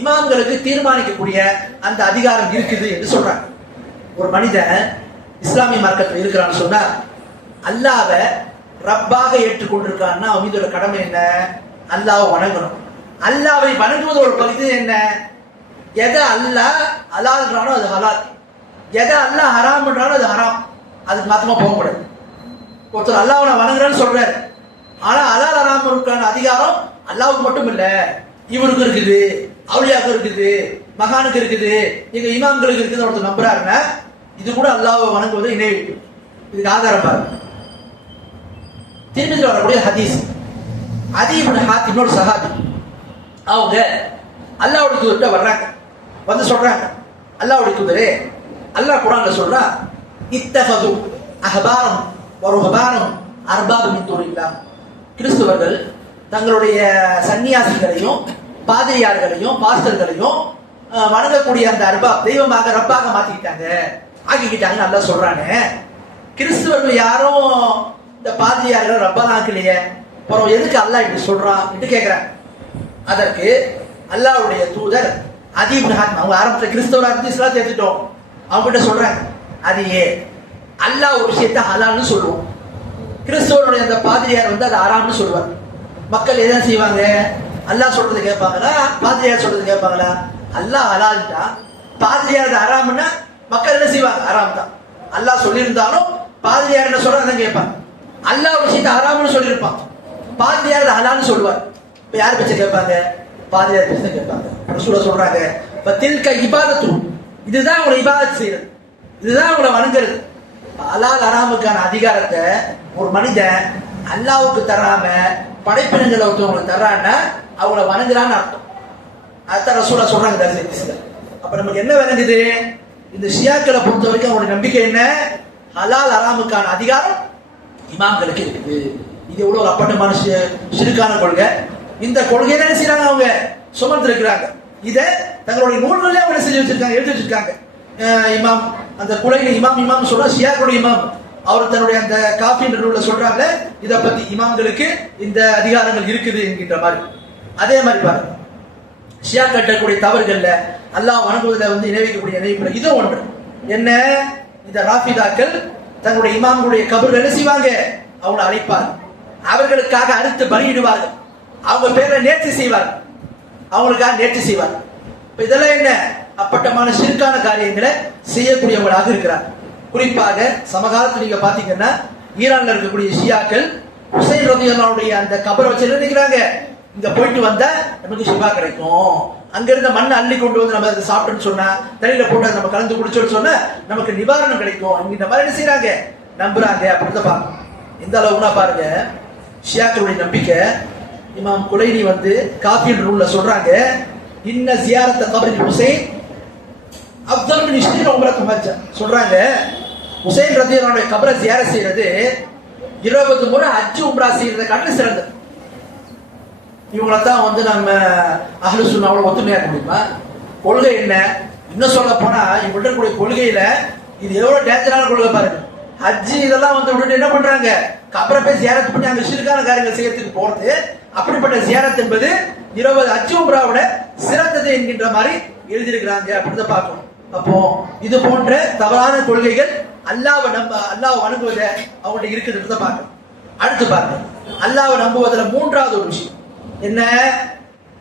இமாம்களுக்கு தீர்மானிக்கக்கூடிய அந்த அதிகாரம் இருக்குது என்று சொல்றாங்க. ஒரு மனிதன் இஸ்லாமிய மார்க்கத்தில் இருக்கிறான்னு சொன்னா, அல்லாஹ்வை ரப்பாக ஏற்றுக்கொண்டிருக்கான்னா அவன் மீதோட கடமை என்ன? அல்லாஹ்வை வணங்கணும். அல்லாஹ்வை வணங்குவது ஒரு பகுதி என்ன? எதை அல்லாஹ் ஹலால்ன்றானோ அது ஹலால், எதை அல்லாஹ் ஹராம்ன்றானோ அது ஹராம். அதுக்கு மாத்தமா போகக்கூடாது. ஒருத்தர் அல்லாஹ்வை வணங்குறேன்னு சொல்றாரு, ஆனா ஹலால் ஹராமுக்கான அதிகாரம் அல்லாஹ்வுக்கு மட்டும் இல்ல, இவருக்கு இருக்குது, அவுலியாவுக்கு இருக்குது, மகானுக்கு இருக்குது, எங்க இமாம்களுக்கு இருக்குதுன்னு ஒருத்தர் நம்புறாருன்னா இது கூட அல்லாஹ்வை வணங்குவது இணை வைப்பு. இதுக்கு ஆதாரம் பாருங்க. திரும்பி வரக்கூடிய ஹதீஸ், அதி இப்னு ஹாத்திம் ஒரு சஹாபி, அவங்க அல்லாஹ்வுடைய தூதர்கிட்ட வர்றாங்க, வந்து சொல்றாங்க, அல்லாஹ்வுடைய தூதரே, அல்லாஹ் குர்ஆன்ல சொல்றா, இத்தஹது அஹ்பாரம் வ ருஹபானம் அர்பாப மின் தூனில்லாஹ். கிறிஸ்தவர்கள் தங்களுடைய சன்னியாசிகளையும் பாதிரியார்களையும் பாஸ்டர்களையும் வணங்கக்கூடிய அந்த அர்பாப் தெய்வமாக ரப்பாக மாத்திக்கிட்டாங்க, ஆக்கிக்கிட்டாங்கன்னு அல்லாஹ் சொல்றானே. கிறிஸ்தவர்கள் யாரும் இந்த பாதிரியார்கள் ரப்பாக ஆக்கலையே, அப்புறம் எதுக்கு அல்லாஹ் இப்படி சொல்றான் என்று கேட்கிறாங்க. அதற்கு அல்லாஹ்வுடைய தூதர் அதி இப்னு ஹாத்திம், அவங்க ஆரம்பத்தில் கிறிஸ்தவரா இருந்து இஸ்லாத்தை ஏத்துட்டோம், அவங்க கிட்ட சொல்றாங்க, அதையே அல்லாஹ் ஒரு விஷயத்தை ஹலால்னு சொல்லுவோம், கிறிஸ்தவனுடைய அந்த பாதிரியார் வந்து அதை ஹராம்னு சொல்லுவார். மக்கள் எதை செய்வாங்க? அல்லாஹ் சொல்றது கேட்பாங்களா, பாதிரியார் சொல்றது கேட்பாங்களா? அல்லாஹ் ஹலால்ட்டா பாதிரியார் ஹராம்னா மக்கள் என்ன செய்வாங்க? ஹராம் தான். அல்லாஹ் சொல்லியிருந்தாலும் பாதிரியார் என்ன சொல்றாங்க அதான் கேட்பாங்க. அல்லாஹ் ஒரு விஷயத்தை ஹராம்னு சொல்லியிருப்பான், பாதிரியார் ஹலால்னு சொல்லுவார். இப்ப யார் பேச்ச கேட்பாங்க? பாதிரியார் பேச்ச கேட்பாங்க. ரசூலுல்லாஹ் சொல்றாங்க, பத்தில்க இபாதத்து, இதுதான் உங்களை இபாதத் செய்யறது, இதுதான் உங்களை வணங்குறது. ஹலால் ஹராமுக்கான அதிகாரத்தை ஒரு மனிதன் அல்லாஹ்வுக்கு தராம படைப்பினங்களை ஒருத்தவங்களுக்கு தர்றான்னா அவங்கள வணங்குறான்னு அர்த்தம். அதான் ரசூலுல்லாஹ் சொல்றாங்க தரிசனத்துல. அப்ப நமக்கு என்ன விளங்குது? இந்த ஷியாக்களை பொறுத்த வரைக்கும் அவங்களுடைய நம்பிக்கை என்ன? ஹலால் ஹராமுக்கான அதிகாரம் இமாம்களுக்கு இருக்குது. இது எவ்வளவு அப்பட்டமான சிறுக்கான கொள்கை. இந்த கொள்கையை என்ன செய்யறாங்க? அவங்க சுமந்து இருக்கிறாங்க. இதை தங்களுடைய நூல்களே அவங்க செஞ்சு வச்சிருக்காங்க, எழுதி வச்சிருக்காங்க. இமாம் அந்த குலையில இமாம் சொல்ற ஷியாக்களுடைய இமாம் அவர் தன்னுடைய அந்த காஃபி நூல்ல சொல்றாங்க, இதை பத்தி இமாம்களுக்கு இந்த அதிகாரங்கள் இருக்குது என்கின்ற மாதிரி. அதே மாதிரி பாருங்க, ஷியா கட்டக்கூடிய தவறுகள்ல அல்லாஹ் வணங்குவதில் வந்து இணைவிக்கக்கூடிய இணைவுகள் இது ஒன்று. என்ன? இந்த ராஃபிதாக்கள் தங்களுடைய இமாம்களுடைய கபர்கள் என்ன செய்வாங்க? அவங்களை அழைப்பார், அவர்களுக்காக அறுத்து பலியிடுவார்கள், அவங்க பேர்ல நேர்ச்சி செய்வார்கள், அவங்களுக்காக நேர்ச்சி செய்வார். இப்ப இதெல்லாம் என்ன? அப்பட்டமான சிறுக்கான காரியங்களை செய்யக்கூடியவங்களாக இருக்கிறார். குறிப்பாக சமகாலத்தில் நீங்க பாத்தீங்கன்னா ஈரான்ல இருக்கக்கூடிய ஷியாக்கள் ஹுசைன் ரலியல்லாஹு அந்த கபரை வச்சு என்ன நினைக்கிறாங்க? இங்க போயிட்டு வந்தா நமக்கு ஷிஃபா கிடைக்கும், அங்க இருந்த மண்ணை அள்ளி கொண்டு வந்து நம்ம அதை சாப்பிட்டோம்னு சொன்னா, தண்ணியில போட்டு நம்ம கலந்து குடிச்சோம்னு சொன்னா நமக்கு நிவாரணம் கிடைக்கும் என்கிற மாதிரி என்ன செய்யறாங்க? நம்புறாங்க. அப்படிதான் பாருங்க. இந்த அளவுனா பாருங்க ஷியாக்களுடைய நம்பிக்கை. இமாம் குலைனி வந்து காஃபி ரூல்ல சொல்றாங்க, இன்ன ஜியாரத்த கபரில் ஹுசைன் அப்துல் பின் இஷ்ரீர் உம்ரத்து ஹஜ் சொல்றாங்க, ஹுசைன் ரலியல்லாஹு கபரை ஜியாரத் செய்யறது 20 முறை ஹஜ் உம்ரா செய்யறதை காட்டிலும் சிறந்தது. இவங்களத்தான் வந்து நம்ம அஹ்லு சுன்னாவோட ஒத்துமையா இருக்க முடியுமா? கொள்கை என்ன? இன்னும் சொல்ல போனா இவங்க இருக்கக்கூடிய கொள்கையில இது எவ்வளவு டேஞ்சரான கொள்கை பாருங்க. ஹஜ் இதெல்லாம் வந்து விட்டுட்டு என்ன பண்றாங்க? கபரை போய் ஜியாரத் பண்ணி அங்க ஷிர்கான காரியங்கள் செய்யறதுக்கு போறது. அப்படிப்பட்ட ஜியாரத் என்பது 20 ஹஜ் உம்ராவோட சிறந்தது என்கின்ற மாதிரி எழுதியிருக்கிறாங்க. அப்படிதான் பார்க்கணும். அப்போ இது போன்ற தவறான கொள்கைகள் அல்லாஹ்வை வணங்குவதை அவங்கள்ட்ட இருக்குதுன்றத பார்க்கணும். அடுத்து பாருங்க, அல்லாஹ்வை நம்புவதில் மூன்றாவது ஒரு விஷயம் என்ன?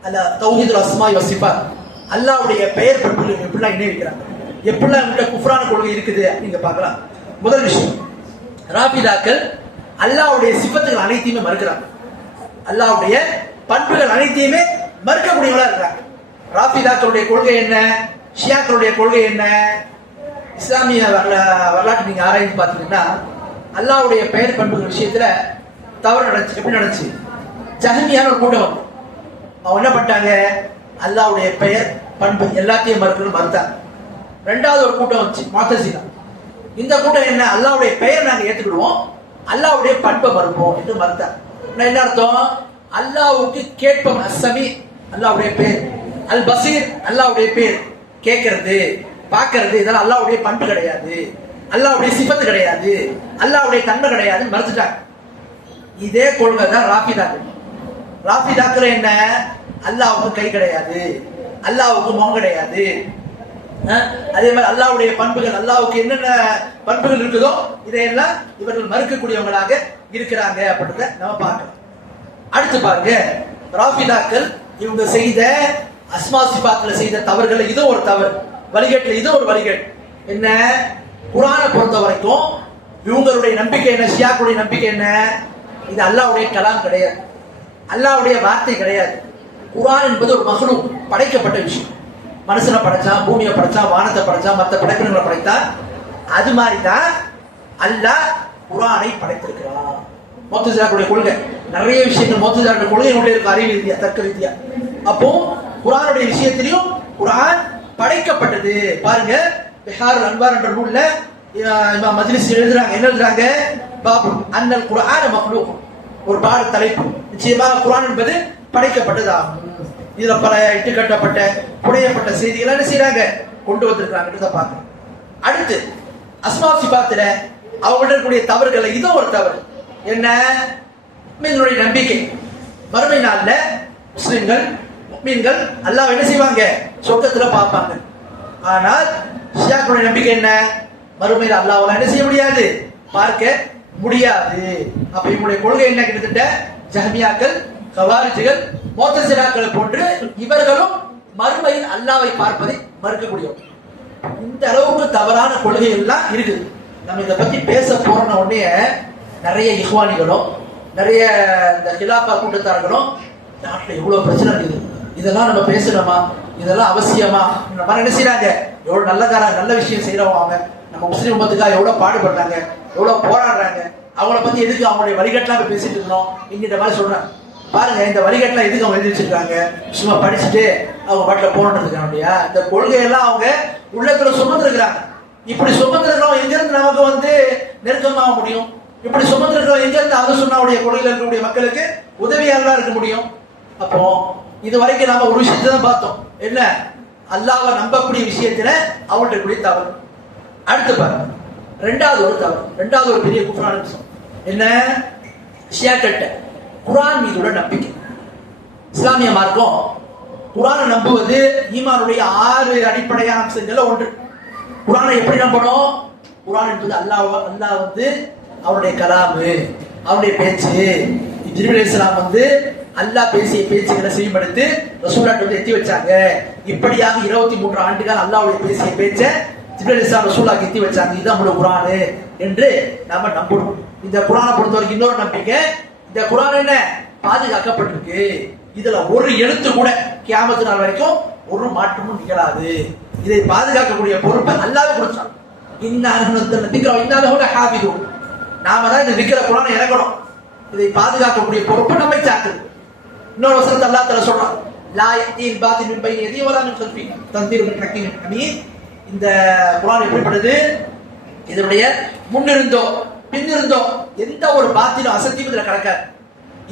அல்லாஹ் தௌஹீதுல் அஸ்மாஇ வ சிஃபாத், அல்லாஹ்வுடைய பெயர் பண்புகள் எப்படிலாம் இணைவிக்கிறாங்க, எப்படிலாம் இவங்க குஃப்ரான கொள்கை இருக்குது நீங்க பார்க்கலாம். முதல் விஷயம், ராஃபிதாக்கள் அல்லாஹ்வுடைய சிஃபத்துகள் அனைத்தையுமே மறுக்கிறாங்க, அல்லாஹ்வுடைய பண்புகள் அனைத்தையுமே மறுக்கக்கூடியவங்களா இருக்கிறாங்க. ராஃபிதாக்களுடைய கொள்கை என்ன? ஷியாக்களுடைய கொள்கை என்ன? இஸ்லாமிய வரலாற்று நீங்க ஆராய்ந்து பார்த்தீங்கன்னா அல்லாஹ்வுடைய பெயர் பண்புகள் விஷயத்துல தவறு நடந்துச்சு. எப்படி நடந்துச்சு? ஜஹமியான ஒரு கூட்டம் வந்து அவங்க என்ன பண்ணிட்டாங்க? அல்லாஹ்வுடைய பெயர் பண்பு எல்லாத்தையும் மறுத்தாங்க. ரெண்டாவது ஒரு கூட்டம் வந்துச்சு, முஅத்தஸிலா. இந்த கூட்டம் என்ன? அல்லாஹ்வுடைய பெயர் நாங்க ஏத்துக்கிடுவோம், அல்லாஹ்வுடைய பண்பை மறுப்போம் என்று மறுத்தாங்க. என்ன அர்த்தம்? அல்லாஹ்வுக்கு கேட்போம், அஸ்ஸமீ அல்லாஹ்வுடைய பேர், அல் பசீர் அல்லாஹ்வுடைய பேர், கேட்கறது பார்க்கறது, இதெல்லாம் அல்லாஹ்வுடைய பண்பு கிடையாது, அல்லாஹ்வுடைய சிஃபத்து கிடையாது, அல்லாஹ்வுடைய தன்மை கிடையாதுன்னு மறுத்துட்டாங்க. இதே கொள்கை தான் ராஃபிதாக்கள். ராஃபிதாக்கள் என்ன? அல்லாஹ்வுக்கு கை கிடையாது, அல்லாஹ்வுக்கு முகம் கிடையாது, அதே மாதிரி அல்லாஹ்வுடைய பண்புகள், அல்லாஹ்வுக்கு என்னென்ன பண்புகள் இருக்குதோ இதையெல்லாம் இவர்கள் மறுக்கக்கூடியவங்களாக இருக்கிறாங்க அப்படின்றத நம்ம பார்க்கலாம். அடுத்து பாருங்க, ராஃபிதாக்கள் இவங்க செய்த அஸ்மா சிபாத்துல செய்த தவறுகள் இது ஒரு தவறு, வழிகேட்டுல இது ஒரு வழிகேட்டு. என்ன? குர்ஆனை பொறுத்த வரைக்கும் இவங்களுடைய நம்பிக்கை என்ன, ஷியாக்களுடைய நம்பிக்கை என்ன? இது அல்லாஹ்வுடைய கலாம் கிடையாது, அல்லாஹ்வுடைய வார்த்தை கிடையாது. குர்ஆன் என்பது ஒரு மக்லூக், படைக்கப்பட்ட விஷயம். மனுஷனை படைச்சான், பூமியை படைச்சான், வானத்தை படைச்சான், மற்ற படைப்பினங்களை படைத்தான். அது மாதிரிதான் அல்லாஹ் குர்ஆனை படைத்திருக்கிறான். முஅத்தஸிலாவுடைய கொள்கை நிறைய விஷயங்கள் முஅத்தஸிலாவுடைய கொள்கை கொண்டே இருக்கு, அறிவு ரீதியா, தர்க்க ரீதியா. அப்போ குர்ஆனுடைய விஷயத்திலையும் குர்ஆன் படைக்கப்பட்டது. பாருங்க, பிஹாருல் அன்வார் என்ற நூல்ல இமாம் மஜ்லிஸி எழுதுறாங்க. என்ன எழுதுறாங்க? பாபு அன்னல் குர்ஆன மக்லூக், ஒரு பாட தலைப்பு. நிச்சயமாக குர்ஆன் என்பது படைக்கப்பட்டதாகும். இதுல பல இட்டுக்கட்டப்பட்ட புனையப்பட்ட செய்திகளை என்ன செய்யறாங்க, கொண்டு வந்திருக்கிறாங்க. பார்க்கணும். அடுத்து அஸ்மா சிபாத்துல அவங்கள்ட்ட இருக்கக்கூடிய தவறுகளை இது ஒரு தவறு. என்ன? முஃமின்களுடைய நம்பிக்கை மறுமை நாள்ல முஸ்லிம்கள் முஃமின்கள் அல்லாஹ் என்ன செய்வாங்க, சொர்க்கத்துல பார்ப்பாங்க. ஆனால் ஷியாக்களுடைய நம்பிக்கை என்ன? மறுமையில் அல்லாஹ்வால என்ன செய்ய முடியாது, பார்க்க முடியாது. அப்ப இவங்களுடைய கொள்கை என்ன? கிட்டத்தட்ட ஜஹ்மியாக்கள், கவாரிஜிகள், முஅத்தஸிலாக்கள் போன்று இவர்களும் மறுமையில் அல்லாஹ்வை பார்ப்பதை மறுக்கக்கூடியவர்கள். இந்த அளவுக்கு தவறான கொள்கைகள் எல்லாம் இருக்குது. நம்ம இதை பத்தி பேச போறோம்ன உடனே நிறைய இஹ்வானிகளும் நிறைய இந்த ஹிலாஃபா கூட்டத்தார்களும் நாட்டில் எவ்வளவு பிரச்சனை இருக்குது, இதெல்லாம் நம்ம பேசணுமா, இதெல்லாம் அவசியமா, இந்த மாதிரி என்ன செய்யறாங்க, எவ்வளவு நல்ல விஷயம் செய்யறவங்க அவங்க, நம்ம முஸ்லீம் உம்மத்துக்காக எவ்வளவு பாடுபடுறாங்க, எவ்வளவு போராடுறாங்க, அவங்கள பத்தி எதுக்கு அவங்களுடைய வழிகட்டெல்லாம் பேசிட்டு இருக்கணும் இங்கிட்ட மாதிரி சொல்றாங்க. பாருங்க, இந்த வழிகட்டெல்லாம் எதுக்கு அவங்க எழுதி வச்சிருக்காங்க, சும்மா படிச்சுட்டு அவங்க பாட்டில் போராடுறதுக்காக. இந்த கொள்கையெல்லாம் அவங்க உள்ளத்துல சுமந்துருக்கிறாங்க. இப்படி சுமந்துருக்கிறோம் எங்கிருந்து நமக்கு நெருக்கமாக முடியும்? இப்படி சுமந்துருக்கிறோம் எங்கிருந்து அது சொன்னாவுடைய கொள்கையில் இருக்கக்கூடிய மக்களுக்கு உதவியாளர்களா இருக்க முடியும்? அப்போ இது வரைக்கும் நாம ஒரு விஷயத்தை தான் பார்த்தோம். என்ன? அல்லாஹ்வை நம்பக்கூடிய விஷயத்துல அவங்கள்ட்ட கூடிய தவறு. அடுத்து பாருங்க, ரெண்டாவது ஒரு தவறு, ரெண்டாவது ஒரு பெரிய குஃப்ரான விஷயம் என்ன? ஷியாக்கள்ட்ட குர்ஆன் மீதுள்ள நம்பிக்கை. இஸ்லாமிய மார்க்கம் குர்ஆனை நம்புவது ஈமானுடைய 6 அடிப்படையான அம்சங்கள்ல ஒன்று. குர்ஆனை எப்படி நம்பணும்? குர்ஆன் என்பது அல்லாஹ் அவருடைய கலாமு, அவருடைய பேச்சு. ஜிப்ரீல் அலைஹிஸ்ஸலாம் அல்லாஹ் பேசிய பேச்சுகளை செய்யப்படுத்து ரசூலுல்லாஹ் எத்தி வச்சாங்க. இப்படியாக 23 ஆண்டுகள் அல்லாஹ்வுடைய பேசிய பேச்சை ஜிப்ரீல் அலைஹிஸ்ஸலாம் ரசூலுல்லாஹ் எத்தி வச்சாங்க. இதுதான் நம்முடைய குர்ஆன் என்று நாம நம்பணும். இந்த குர்ஆனை பொறுத்த வரைக்கும் இன்னொரு நம்பிக்கை, இந்த குர்ஆன் என்ன பாதுகாக்கப்பட்டிருக்கு. இதுல ஒரு எழுத்து கூட கியாமத் நாள் வரைக்கும் ஒரு மாற்றமும் நிகழாது. இதை பாதுகாக்கக்கூடிய பொறுப்பை அல்லாஹ்வே கொடுத்தாங்க. நாம தான் இந்த திக்ர குர்ஆனை இறக்கணும். இதை பாதுகாக்கக்கூடிய பொறுப்பு நம்மை சார்ந்தது. இன்னொரு வசனத்தை அல்லாஹ் தஆலா சொல்றான், லா யஅதீல் பாத்தில் மின் பைனி யதிஹி வலா மின் கல்ஃபி தன்தீரு மின் ஹக்கீமின் ஹமீத். இந்த குர்ஆன் எப்படிப்பட்டது? இதனுடைய முன்னிருந்தோ பின்னிருந்தோ எந்த ஒரு பாத்திலும் அசத்தியும் இதுல கலக்காது.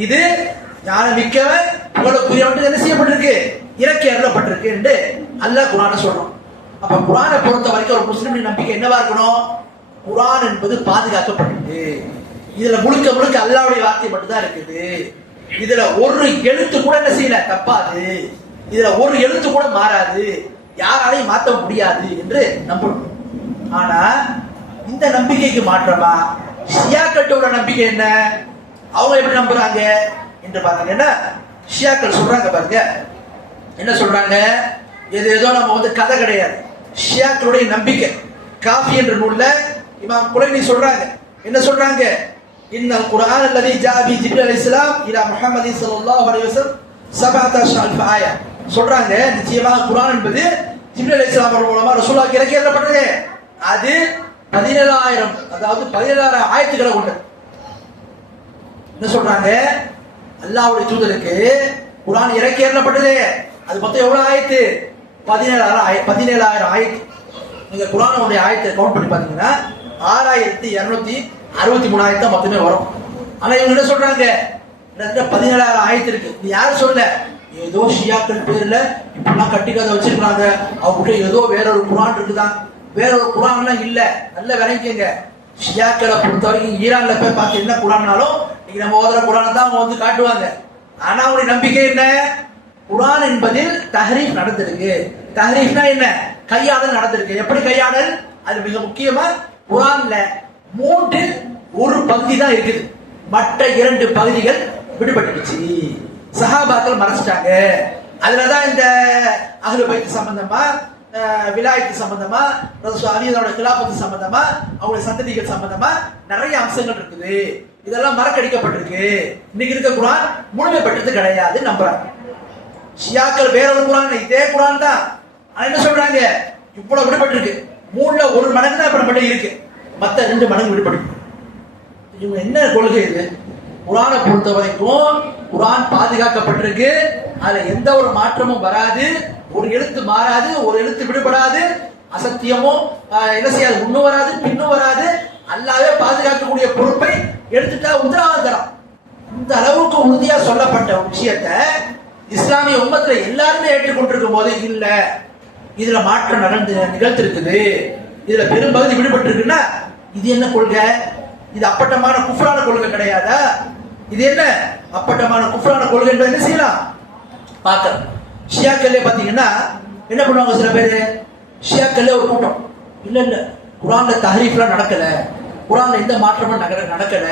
இது ஞானமிக்கவன் புகழுக்குரியவன் என்ன செய்யப்பட்டிருக்கு, இறக்கி அருளப்பட்டிருக்கு என்று அல்லாஹ் குர்ஆனை சொல்றான். அப்ப குர்ஆனை பொறுத்த வரைக்கும் ஒரு முஸ்லிமின் நம்பிக்கை என்னவா இருக்கணும்? குர்ஆன் என்பது பாதுகாக்கப்பட்டிருக்கு. இதுல முழுக்க முழுக்க அல்லாஹ்வுடைய வார்த்தை மட்டும் தான் இருக்குது. இதுல ஒரு எழுத்து கூட என்ன செய்யல, தப்பாது. இதுல ஒரு எழுத்து கூட மாறாது, யாராலையும் மாற்ற முடியாது என்று நம்பணும். ஆனா இந்த நம்பிக்கைக்கு மாற்றமா ஷியாக்களோட நம்பிக்கை என்ன? அவங்க எப்படி நம்புறாங்க என்று பாத்தீங்கன்னா, ஷியாக்கள் சொல்றாங்க பாருங்க, என்ன சொல்றாங்க? ஏதோ நம்ம கதை கிடையாது. ஷியாக்களுடைய நம்பிக்கை காஃபி என்ற நூல்ல இமாம் குலைனி சொல்றாங்க. என்ன சொல்றாங்க? இன்னல் குர்ஆன் அல்லதி ஜாஅ பி ஜிப்ரீல் அலைஹிஸ்ஸலாம் இலா முஹம்மதி ஸல்லல்லாஹு அலைஹி வஸல்லம் 17 ஆயா சொல்றாங்க. நிச்சயமாக குர்ஆன் என்பது ஜிப்ரீல் அலைஹிஸ்ஸலாம் அவர்கள் மூலமா ரசூலுல்லாஹ்க்கு இறக்கப்பட்டது. அது 17,000, அதாவது 17,000 ஆயத்துக்களை கொண்டது. என்ன சொல்றாங்க? அல்லாஹ்வுடைய தூதருக்கு குர்ஆன் இறக்கப்பட்டது. அது மொத்தம் எவ்வளவு ஆயத்து? 17,000 ஆயத்து. நீங்க குர்ஆனுடைய ஆயத்தை கவுண்ட் பண்ணி பாத்தீங்கன்னா 6,263 ஆயத்து மட்டுமே வரும். ஆனா இவங்க என்ன சொல்றாங்க? 17,000 ஆயத்து இருக்கு. நீ யாரு சொல்ல? ஏதோ ஷியாக்கள் பேர்ல இப்படிலாம் கட்டி கதை வச்சிருக்காங்க, அவங்க ஏதோ வேற ஒரு குர்ஆன் இருக்குதான், வேற ஒரு குர்ஆன் எல்லாம் இல்ல. நல்ல விளங்கிக்கங்க. ஷியாக்களை பொறுத்த வரைக்கும் ஈரான்ல போய் பார்த்து என்ன குர்ஆன்னாலும் இன்னைக்கு நம்ம ஓதுற குர்ஆனை தான் அவங்க காட்டுவாங்க. ஆனா அவங்களுடைய நம்பிக்கை என்ன? குர்ஆன் என்பதில் தஹ்ரீஃப் நடந்திருக்கு. தஹ்ரீஃப்னா என்ன? கையாடல் நடந்திருக்கு. எப்படி கையாடல்? அது மிக முக்கியமா குர்ஆன்ல 3 ஒரு பகுதி தான் இருக்குது, மற்ற 2 பகுதிகள் விடுபட்டுச்சு. சஹாபாக்கள் மறைச்சிட்டாங்க. அதுலதான் இந்த அஹ்லு பைத் சம்பந்தமா, விலாயத்து சம்பந்தமா, அலியோட கிலாபத்து சம்பந்தமா, அவங்களுடைய சந்ததிகள் சம்பந்தமா நிறைய அம்சங்கள் இருக்குது. இதெல்லாம் மறக்கடிக்கப்பட்டிருக்கு. இன்னைக்கு இருக்க குரான் முழுமை பெற்றது கிடையாது நம்புறாங்க. ஷியாக்கள் வேற ஒரு குரான், இதே குரான் தான். ஆனா என்ன சொல்றாங்க, இவ்வளவு விடுபட்டிருக்கு, 3ல 1 மடங்கு தான் இப்ப நம்மகிட்ட இருக்கு, மத்த 2 மடங்கு விடுபட்டு. இவங்க என்ன கொள்கை இது? குரானை பொறுத்த வரைக்கும் குரான் பாதுகாக்கப்பட்டிருக்கு, அதுல எந்த ஒரு மாற்றமும் வராது, ஒரு எழுத்து மாறாது, ஒரு எழுத்து விடுபடாது, அசத்தியமும் என்ன செய்யாது, முன்னும் வராது பின்னும் வராது, அல்லாவே பாதுகாக்கக்கூடிய பொறுப்பை எடுத்துட்டா உத்தரவாதம். இந்த அளவுக்கு உறுதியா சொல்லப்பட்ட விஷயத்த இஸ்லாமிய உம்மத்துல எல்லாருமே ஏற்றுக்கொண்டிருக்கும் போது இல்ல இதுல மாற்றம் நிகழ்த்திருக்குது, இதுல பெரும்பகுதி விடுபட்டு இருக்குன்னா இது என்ன கொள்கை? இது அப்பட்டமான குஃப்ரான கொள்கை கிடையாதா? இது என்ன அப்பட்டமான குஃப்ரான கொள்கை என்பதை என்ன செய்யலாம் பார்க்கலாம். ஷியாக்கல்லே பாத்தீங்கன்னா என்ன பண்ணுவாங்க, சில பேரு ஷியாக்கல்லே ஒரு கூட்டம், இல்ல குரான்ல தஹரீஃப்லாம் நடக்கல, குரான்ல எந்த மாற்றமும் நடக்கல,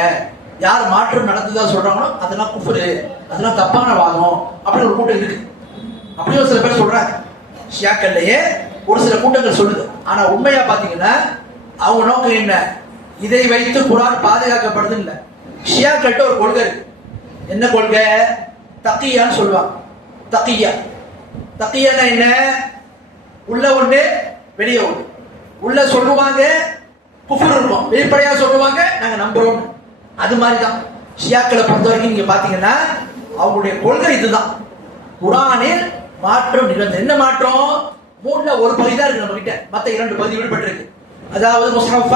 யார் மாற்றம் நடந்ததா சொல்றாங்களோ அதெல்லாம் குஃப்ரு, அதெல்லாம் தப்பான வாதம் அப்படின்னு ஒரு கூட்டம் இருக்கு. அப்படியே ஒரு சில பேர் சொல்றாங்க. ஷியாக்கல்லையே ஒரு சில கூட்டங்கள் சொல்லுது. ஆனா உண்மையா பாத்தீங்கன்னா அவங்க நோக்கம் என்ன, இதை வைத்து குரான் பாதுகாக்கப்படுது இல்ல. ஷியாக்கள்கிட்ட ஒரு கொள்கை இருக்கு. என்ன கொள்கை? தக்கியான்னு சொல்லுவாங்க. தக்கியான்னா என்ன? உள்ள ஒண்ணு வெளியே ஒண்ணு. உள்ள சொல்லுவாங்க குஃப்ர் இருக்கும், வெளிப்படையா சொல்லுவாங்க நாங்க நம்புறோம். அது மாதிரிதான் ஷியாக்களை பொறுத்த வரைக்கும் நீங்க பாத்தீங்கன்னா அவங்களுடைய கொள்கை இதுதான். குரானில் மாற்றம் நிகழ்ந்து, என்ன மாற்றம்? 3ல 1 பகுதி தான் இருக்கு நம்ம கிட்ட, மத்த 2 பகுதி விடுபட்டு இருக்கு. அதாவது முஸ்ஹப்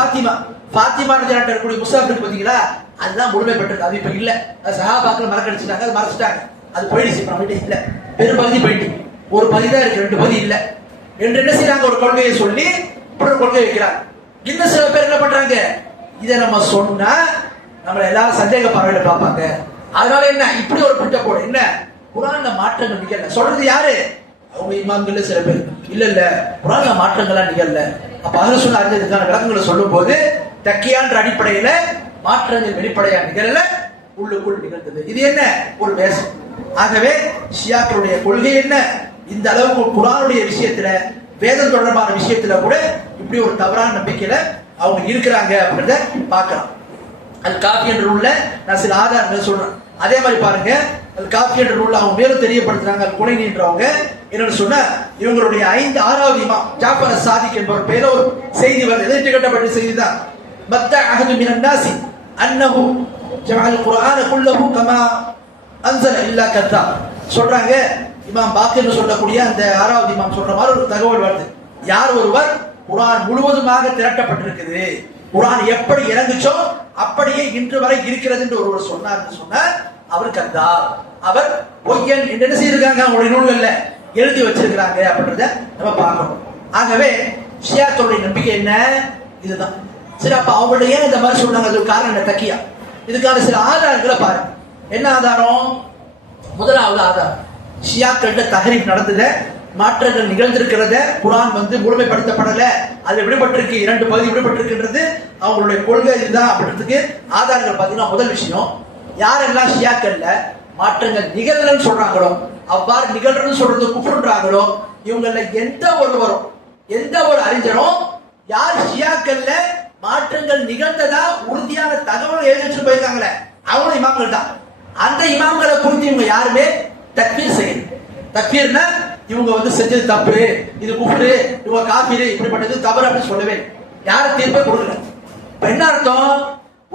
ஃபாத்திமா இருக்கக்கூடிய முஸ்ஹப் இருக்கு பாத்தீங்களா, அதுதான் முழுமை பெற்றது. அது இப்ப இல்ல, அது சஹாபாக்கள் மறக்கடிச்சிட்டாங்க, அது மறைச்சிட்டாங்க, அது போயிடுச்சு, நம்ம கிட்ட இல்ல. பெரும்பகுதி போயிட்டு 1 பகுதி தான் இருக்கு, 2 பகுதி இல்ல என்று என்ன செய்யறாங்க, ஒரு கொள்கையை சொல்லி இப்படி ஒரு கொள்கை வைக்கிறாங்க. இன்னும் சில பேர் என்ன பண்றாங்க, இதை நம்ம சொன்னா நம்மள எல்லாரும் சந்தேக பார்வையில பார்ப்பாங்க, அதனால என்ன இப்படி ஒரு புட்ட போடு, என்ன குரான்ல மாற்றங்கள் நிகழல சொல்றது யாரு? அவங்க இமாம்கள் சில பேர் இல்ல குரான்ல மாற்றங்களா நிகழல. அப்ப அஹ்லு சுன்னா அறிஞர்களுக்கான விளக்கங்களை சொல்லும் போது தக்கியான்ற அடிப்படையில மாற்றங்கள் வெளிப்படையா நிகழல, உள்ளுக்குள் நிகழ்ந்தது. இது என்ன ஒரு வேஷம். ஆகவே ஷியாக்களுடைய கொள்கை என்ன, இந்த அளவுக்கு குரானுடைய விஷயத்துல, வேதம் தொடர்பான விஷயத்துல கூட இப்படி ஒரு தவறான நம்பிக்கையில அவங்க இருக்கிறாங்க அப்படின்றத பார்க்கலாம். அல் காஃபி என்ற நூல்ல நான் சில ஆதாரங்கள் சொல்றேன். அதே மாதிரி பாருங்க, அல் காஃபி என்ற நூல்ல அவங்க மேலும் தெரியப்படுத்துறாங்க. அல் குனைனின்றவங்க என்னன்னு சொன்னா இவங்களுடைய 6வது இமாம் ஜாஃபர் சாதிக் என்பவர் பேர ஒரு செய்தி வருது. எதிர்த்து கட்டப்பட்ட செய்தி தான். மத்த அஹது மினன் நாசி அன்னஹு ஜமஅல் குர்ஆன குல்லஹு கமா அன்ஸல இல்லா கதா சொல்றாங்க. இமாம் பாக்கிர் சொல்லக்கூடிய அந்த 6வது இமாம் சொல்ற மாதிரி ஒரு தகவல் வருது. யார் ஒருவர் குர்ஆன் முழுவதுமாக திரட்டப்பட்டிருக்குது, குர்ஆன் எப்படி இறங்குச்சோ அப்படியே இன்று வரை இருக்கிறது என்று ஒருவர் சொன்னார் சொன்னார், அவர் கத்தார், அவர் பொய்யன் என்று என்ன செய்திருக்காங்க, அவங்களுடைய நூல்கள்ல எழுதி வச்சிருக்கிறாங்க அப்படின்றத நம்ம பார்க்கணும். ஆகவே ஷியாக்களுடைய நம்பிக்கை என்ன, இதுதான். சரி, அப்ப அவங்களுடைய இந்த மாதிரி சொல்றாங்க, அதுக்கு காரணம் என்ன? தக்கியா. இதுக்கான சில ஆதாரங்களை பாருங்க. என்ன ஆதாரம்? முதலாவது ஆதாரம், ஷியாக்கள்கிட்ட தஹரீஃப் நடந்தத, மாற்றங்கள் நிகழ்ந்திருக்கிறத, குரான் முழுமைப்படுத்தப்படல, அதுல விடுபட்டிருக்கு, 2 பகுதி விடுபட்டிருக்கின்றது அவங்களுடைய கொள்கை இதுதான் அப்படின்றதுக்கு ஆதாரங்கள் பாத்தீங்கன்னா, முதல் விஷயம், யாரெல்லாம் ஷியாக்கள்ல மாற்றங்கள் நிகழலன்னு சொல்றாங்களோ, அவ்வாறு நிகழ்றன்னு சொல்றது குஃப்ருன்றாங்களோ, இவங்கள எந்த ஒருவரும், எந்த ஒரு அறிஞரும் யார் ஷியாக்கள்ல மாற்றங்கள் நிகழ்ந்ததா உறுதியான தகவல் எழுதி வச்சுட்டு போயிருக்காங்களே அவங்களும் இமாம்கள் தான். அந்த இமாம்களை குறித்து இவங்க யாருமே தக்பீர் செய்யணும். தக்பீர்னா இவங்க செஞ்சது தப்பு, இது குஃப்ரு, இவங்க காஃபிரு, இப்படிப்பட்டது தவறு அப்படின்னு சொல்லவே யாரும் தீர்ப்பை கொடுக்கல. இப்ப என்ன அர்த்தம்?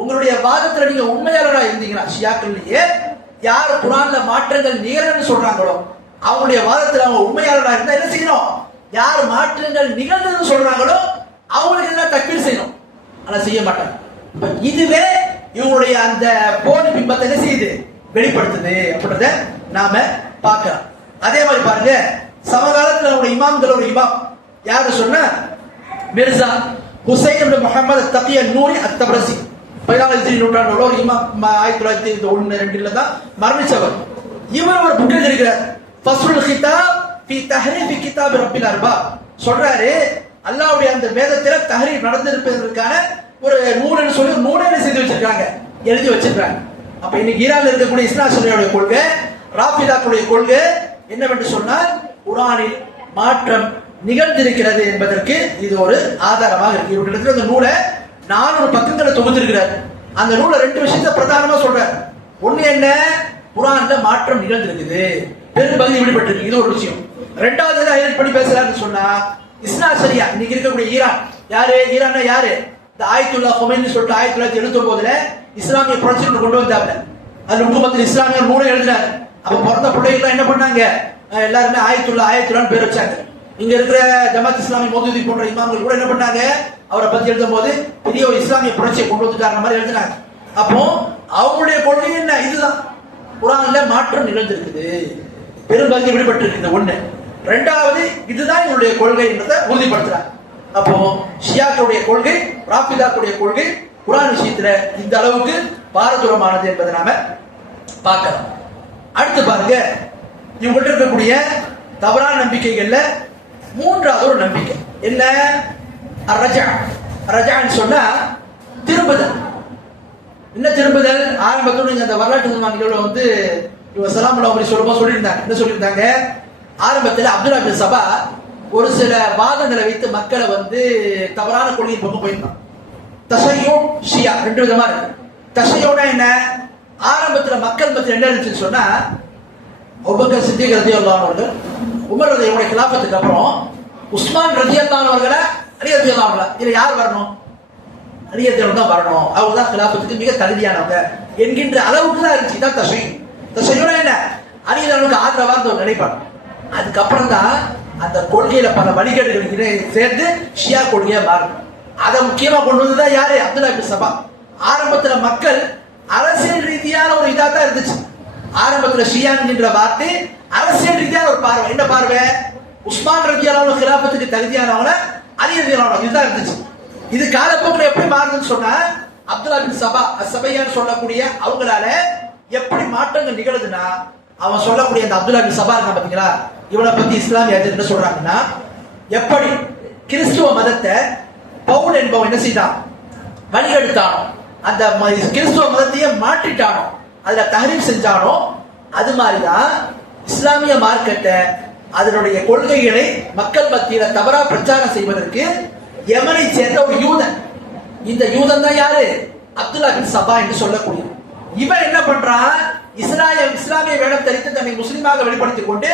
உங்களுடைய வாதத்துல நீங்க உண்மையாளரா இருந்தீங்கன்னா, ஷியாக்கள்லயே யார் குர்ஆன்ல மாற்றங்கள் நிகழன்னு சொல்றாங்களோ அவங்களுடைய வாதத்துல அவங்க உண்மையாளரா இருந்தா என்ன செய்யணும்? யார் மாற்றங்கள் நிகழ்ந்ததுன்னு சொல்றாங்களோ அவங்களுக்கு எல்லாம் தக்பீர் செய்யணும். ஆனா செய்ய மாட்டாங்க. இதுவே இவங்களுடைய அந்த போலி பிம்பத்தை என்ன செய்யுது, வெளிப்படுத்துது அப்படின்றத நாம பார்க்கலாம். அதே மாதிரி பாருங்க, சமகாலத்தில் அவருடைய இமாம்கள் ஒரு இமாம் யாரு சொன்ன, மிர்சா ஹுசைன் இப்னு முஹம்மது தகிய நூரி அத்-தப்ரசி, 14வது நூற்றாண்டுல ஒரு இமாம், 1901-2 தான் மரணிச்சவர். இவர் ஒரு புக் எழுதியிருக்கிறார், ஃபஸ்லுல் கிதாப் ஃபீ தஹரீஃப் கிதாப் ரப்பில் அர்பாப். சொல்றாரு, அல்லாஹ்வுடைய அந்த வேதத்தில தஹரீஃப் நடந்திருப்பதற்கான ஒரு நூல்னு சொல்லி நூலே செய்து வச்சிருக்காங்க, எழுதி வச்சிருக்காங்க. அப்ப இன்னைக்கு ஈரான்ல இருக்கக்கூடிய இஸ்னா ஷரியாவுடைய கொள்கை, ராஃபிதாக்களுடைய கொள்கை, என்னவென்று சொன்னால் குர்ஆனில் மாற்றம் நிகழ்ந்திருக்கிறது என்பதற்கு இது ஒரு ஆதாரமாக இருக்கு. இவர்களிடத்தில் அந்த நூலை 400 பக்கங்களை தொகுத்திருக்கிறார். அந்த நூலை 2 விஷயத்தை பிரதானமா சொல்றார். ஒண்ணு என்ன, குர்ஆன்ல மாற்றம் நிகழ்ந்திருக்குது, பெரும்பகுதி வெளிப்பட்டிருக்கு, இது ஒரு விஷயம். ரெண்டாவது ஹைலைட் பண்ணி பேசுறாருன்னு சொன்னா இஸ்னா சரியா இன்னைக்கு இருக்கக்கூடிய ஈரான் ஈரான் யாரு, இந்த ஆயத்துல்லா ஹொமைனி சொல்லிட்டு 1979 இஸ்லாமிய புரட்சி கொண்டு வந்தாங்க. அது முகமது இஸ்லாமிய நூலை எழுதினாரு. அப்ப பிறந்த பிள்ளைகள் என்ன பண்ணாங்க, எல்லாருமே ஆயத்துல்லான்னு பேர் வச்சாங்க. இங்க இருக்கிற ஜமாத் இஸ்லாமி மௌதூதி போன்ற இமாம்கள் கூட என்ன பண்ணாங்க, அவரை பத்தி எழுதும் போது பெரிய ஒரு இஸ்லாமிய புரட்சியை கொண்டு வந்துட்டாங்க மாதிரி எழுதினாங்க. அப்போ அவங்களுடைய கொள்கை என்ன, இதுதான் குர்ஆன்ல மாற்றம் நிகழ்ந்திருக்குது, பெரும்பகுதி விடுபட்டிருக்குது ஒண்ணு. ரெண்டாவது இதுதான் என்னுடைய கொள்கை என்றதை உறுதிப்படுத்துறாங்க. அப்போ ஷியாக்களுடைய கொள்கை, ராஃபிதாக்களுடைய கொள்கை குர்ஆன் விஷயத்துல இந்த அளவுக்கு பாரதூரமானது என்பதை நாம பார்க்கலாம். அடுத்து பாருங்க, இவங்கள்ட்ட இருக்கக்கூடிய தவறான நம்பிக்கைகள்ல மூன்றாவது ஒரு நம்பிக்கை என்ன, ரஜான்னு சொன்னா திரும்புதல். என்ன திரும்புதல், ஆரம்பத்தோடு அந்த வரலாற்று நிகழ்வு வந்து இவங்க சலாமுல்லா அப்படி சொல்லியிருந்தாங்க. என்ன சொல்லியிருந்தாங்க, ஆரம்பத்தில் அப்துல்லா பின் சபா ஒரு சில வாதங்களை வைத்து மக்களை வந்து தவறான கொள்கையின் பக்கம் போயிருந்தான். தஷையோ ஷியா 2 விதமா இருக்கு. தஷையோனா என்ன, ஆரம்பத்தில் மக்கள் மத்தியில் என்ன இருந்துச்சுன்னு சொன்னா, அபூபக்கர் சித்திக் ரலியல்லாஹு அன்ஹு அவர்கள், உமர் ரலியல்லாஹு கிலாஃபத்துக்கு அப்புறம் உஸ்மான் ரலியல்லாஹு அன்ஹு அவர்களை, அலி ரலியல்லாஹு அன்ஹு இதுல யார் வரணும், அலி ரலியல்லாஹு தான் வரணும், அவங்க தான் கிலாஃபத்துக்கு மிக தகுதியானவங்க என்கின்ற அளவுக்கு தான் இருந்துச்சு. தான் தஷையோனா என்ன, அலி ரலியல்லாஹுக்கு ஆதரவா இருந்த ஒரு நிலைப்பாடு. அதுக்கப்புறம் தான் அந்த கொள்கையில பல வழிகேடுகள் சேர்ந்து ஷியா கொள்கையா மாறும். அதை முக்கியமா கொண்டு வந்ததா யாரு, அப்துல்லா பின் சபா. ஆரம்பத்துல மக்கள் அரசியல் ரீதியான ஒரு இதா தான் இருந்துச்சு. ஆரம்பத்துல ஷியா என்கின்ற வார்த்தை அரசியல் ரீதியான ஒரு பார்வை. என்ன பார்வை, உஸ்மான் ரலியல்லாஹு அன்ஹு கிலாஃபத்துக்கு தகுதியானவங்க, அலி ரலியல்லாஹு அன்ஹு இதுதான் இருந்துச்சு. இது காலப்போக்கில் எப்படி மாறுதுன்னு சொன்னா, அப்துல்லா பின் சபா அஸ்ஸபையான்னு சொல்லக்கூடிய அவங்களால எப்படி மாற்றங்கள் நிகழுதுன்னா, அவன் சொல்லக்கூடிய அந்த அப்துல்லா பின் சபா இருக்கான் பாத்தீங்களா, இவனை பத்தி இஸ்லாமிய என்ன சொல்றாங்கன்னா, எப்படி கிறிஸ்துவ மதத்தை பவுல் என்பவன் என்ன செய்தான், வழிகெடுத்தானோ, அந்த கிறிஸ்துவ மதத்தையே மாற்றிட்டானோ, அதுல தஹரீப் செஞ்சானோ, அது மாதிரிதான் இஸ்லாமிய மார்க்கத்தை அதனுடைய கொள்கைகளை மக்கள் மத்தியில தவறா பிரச்சாரம் செய்வதற்கு யமனை சேர்ந்த ஒரு யூதன், இந்த யூதன் தான் யாரு, அப்துல்லா பின் சபா என்று சொல்லக்கூடிய இவன் என்ன பண்றான், இஸ்லாமிய வேடம் தரித்து தன்னை முஸ்லீமாக வெளிப்படுத்திக் கொண்டு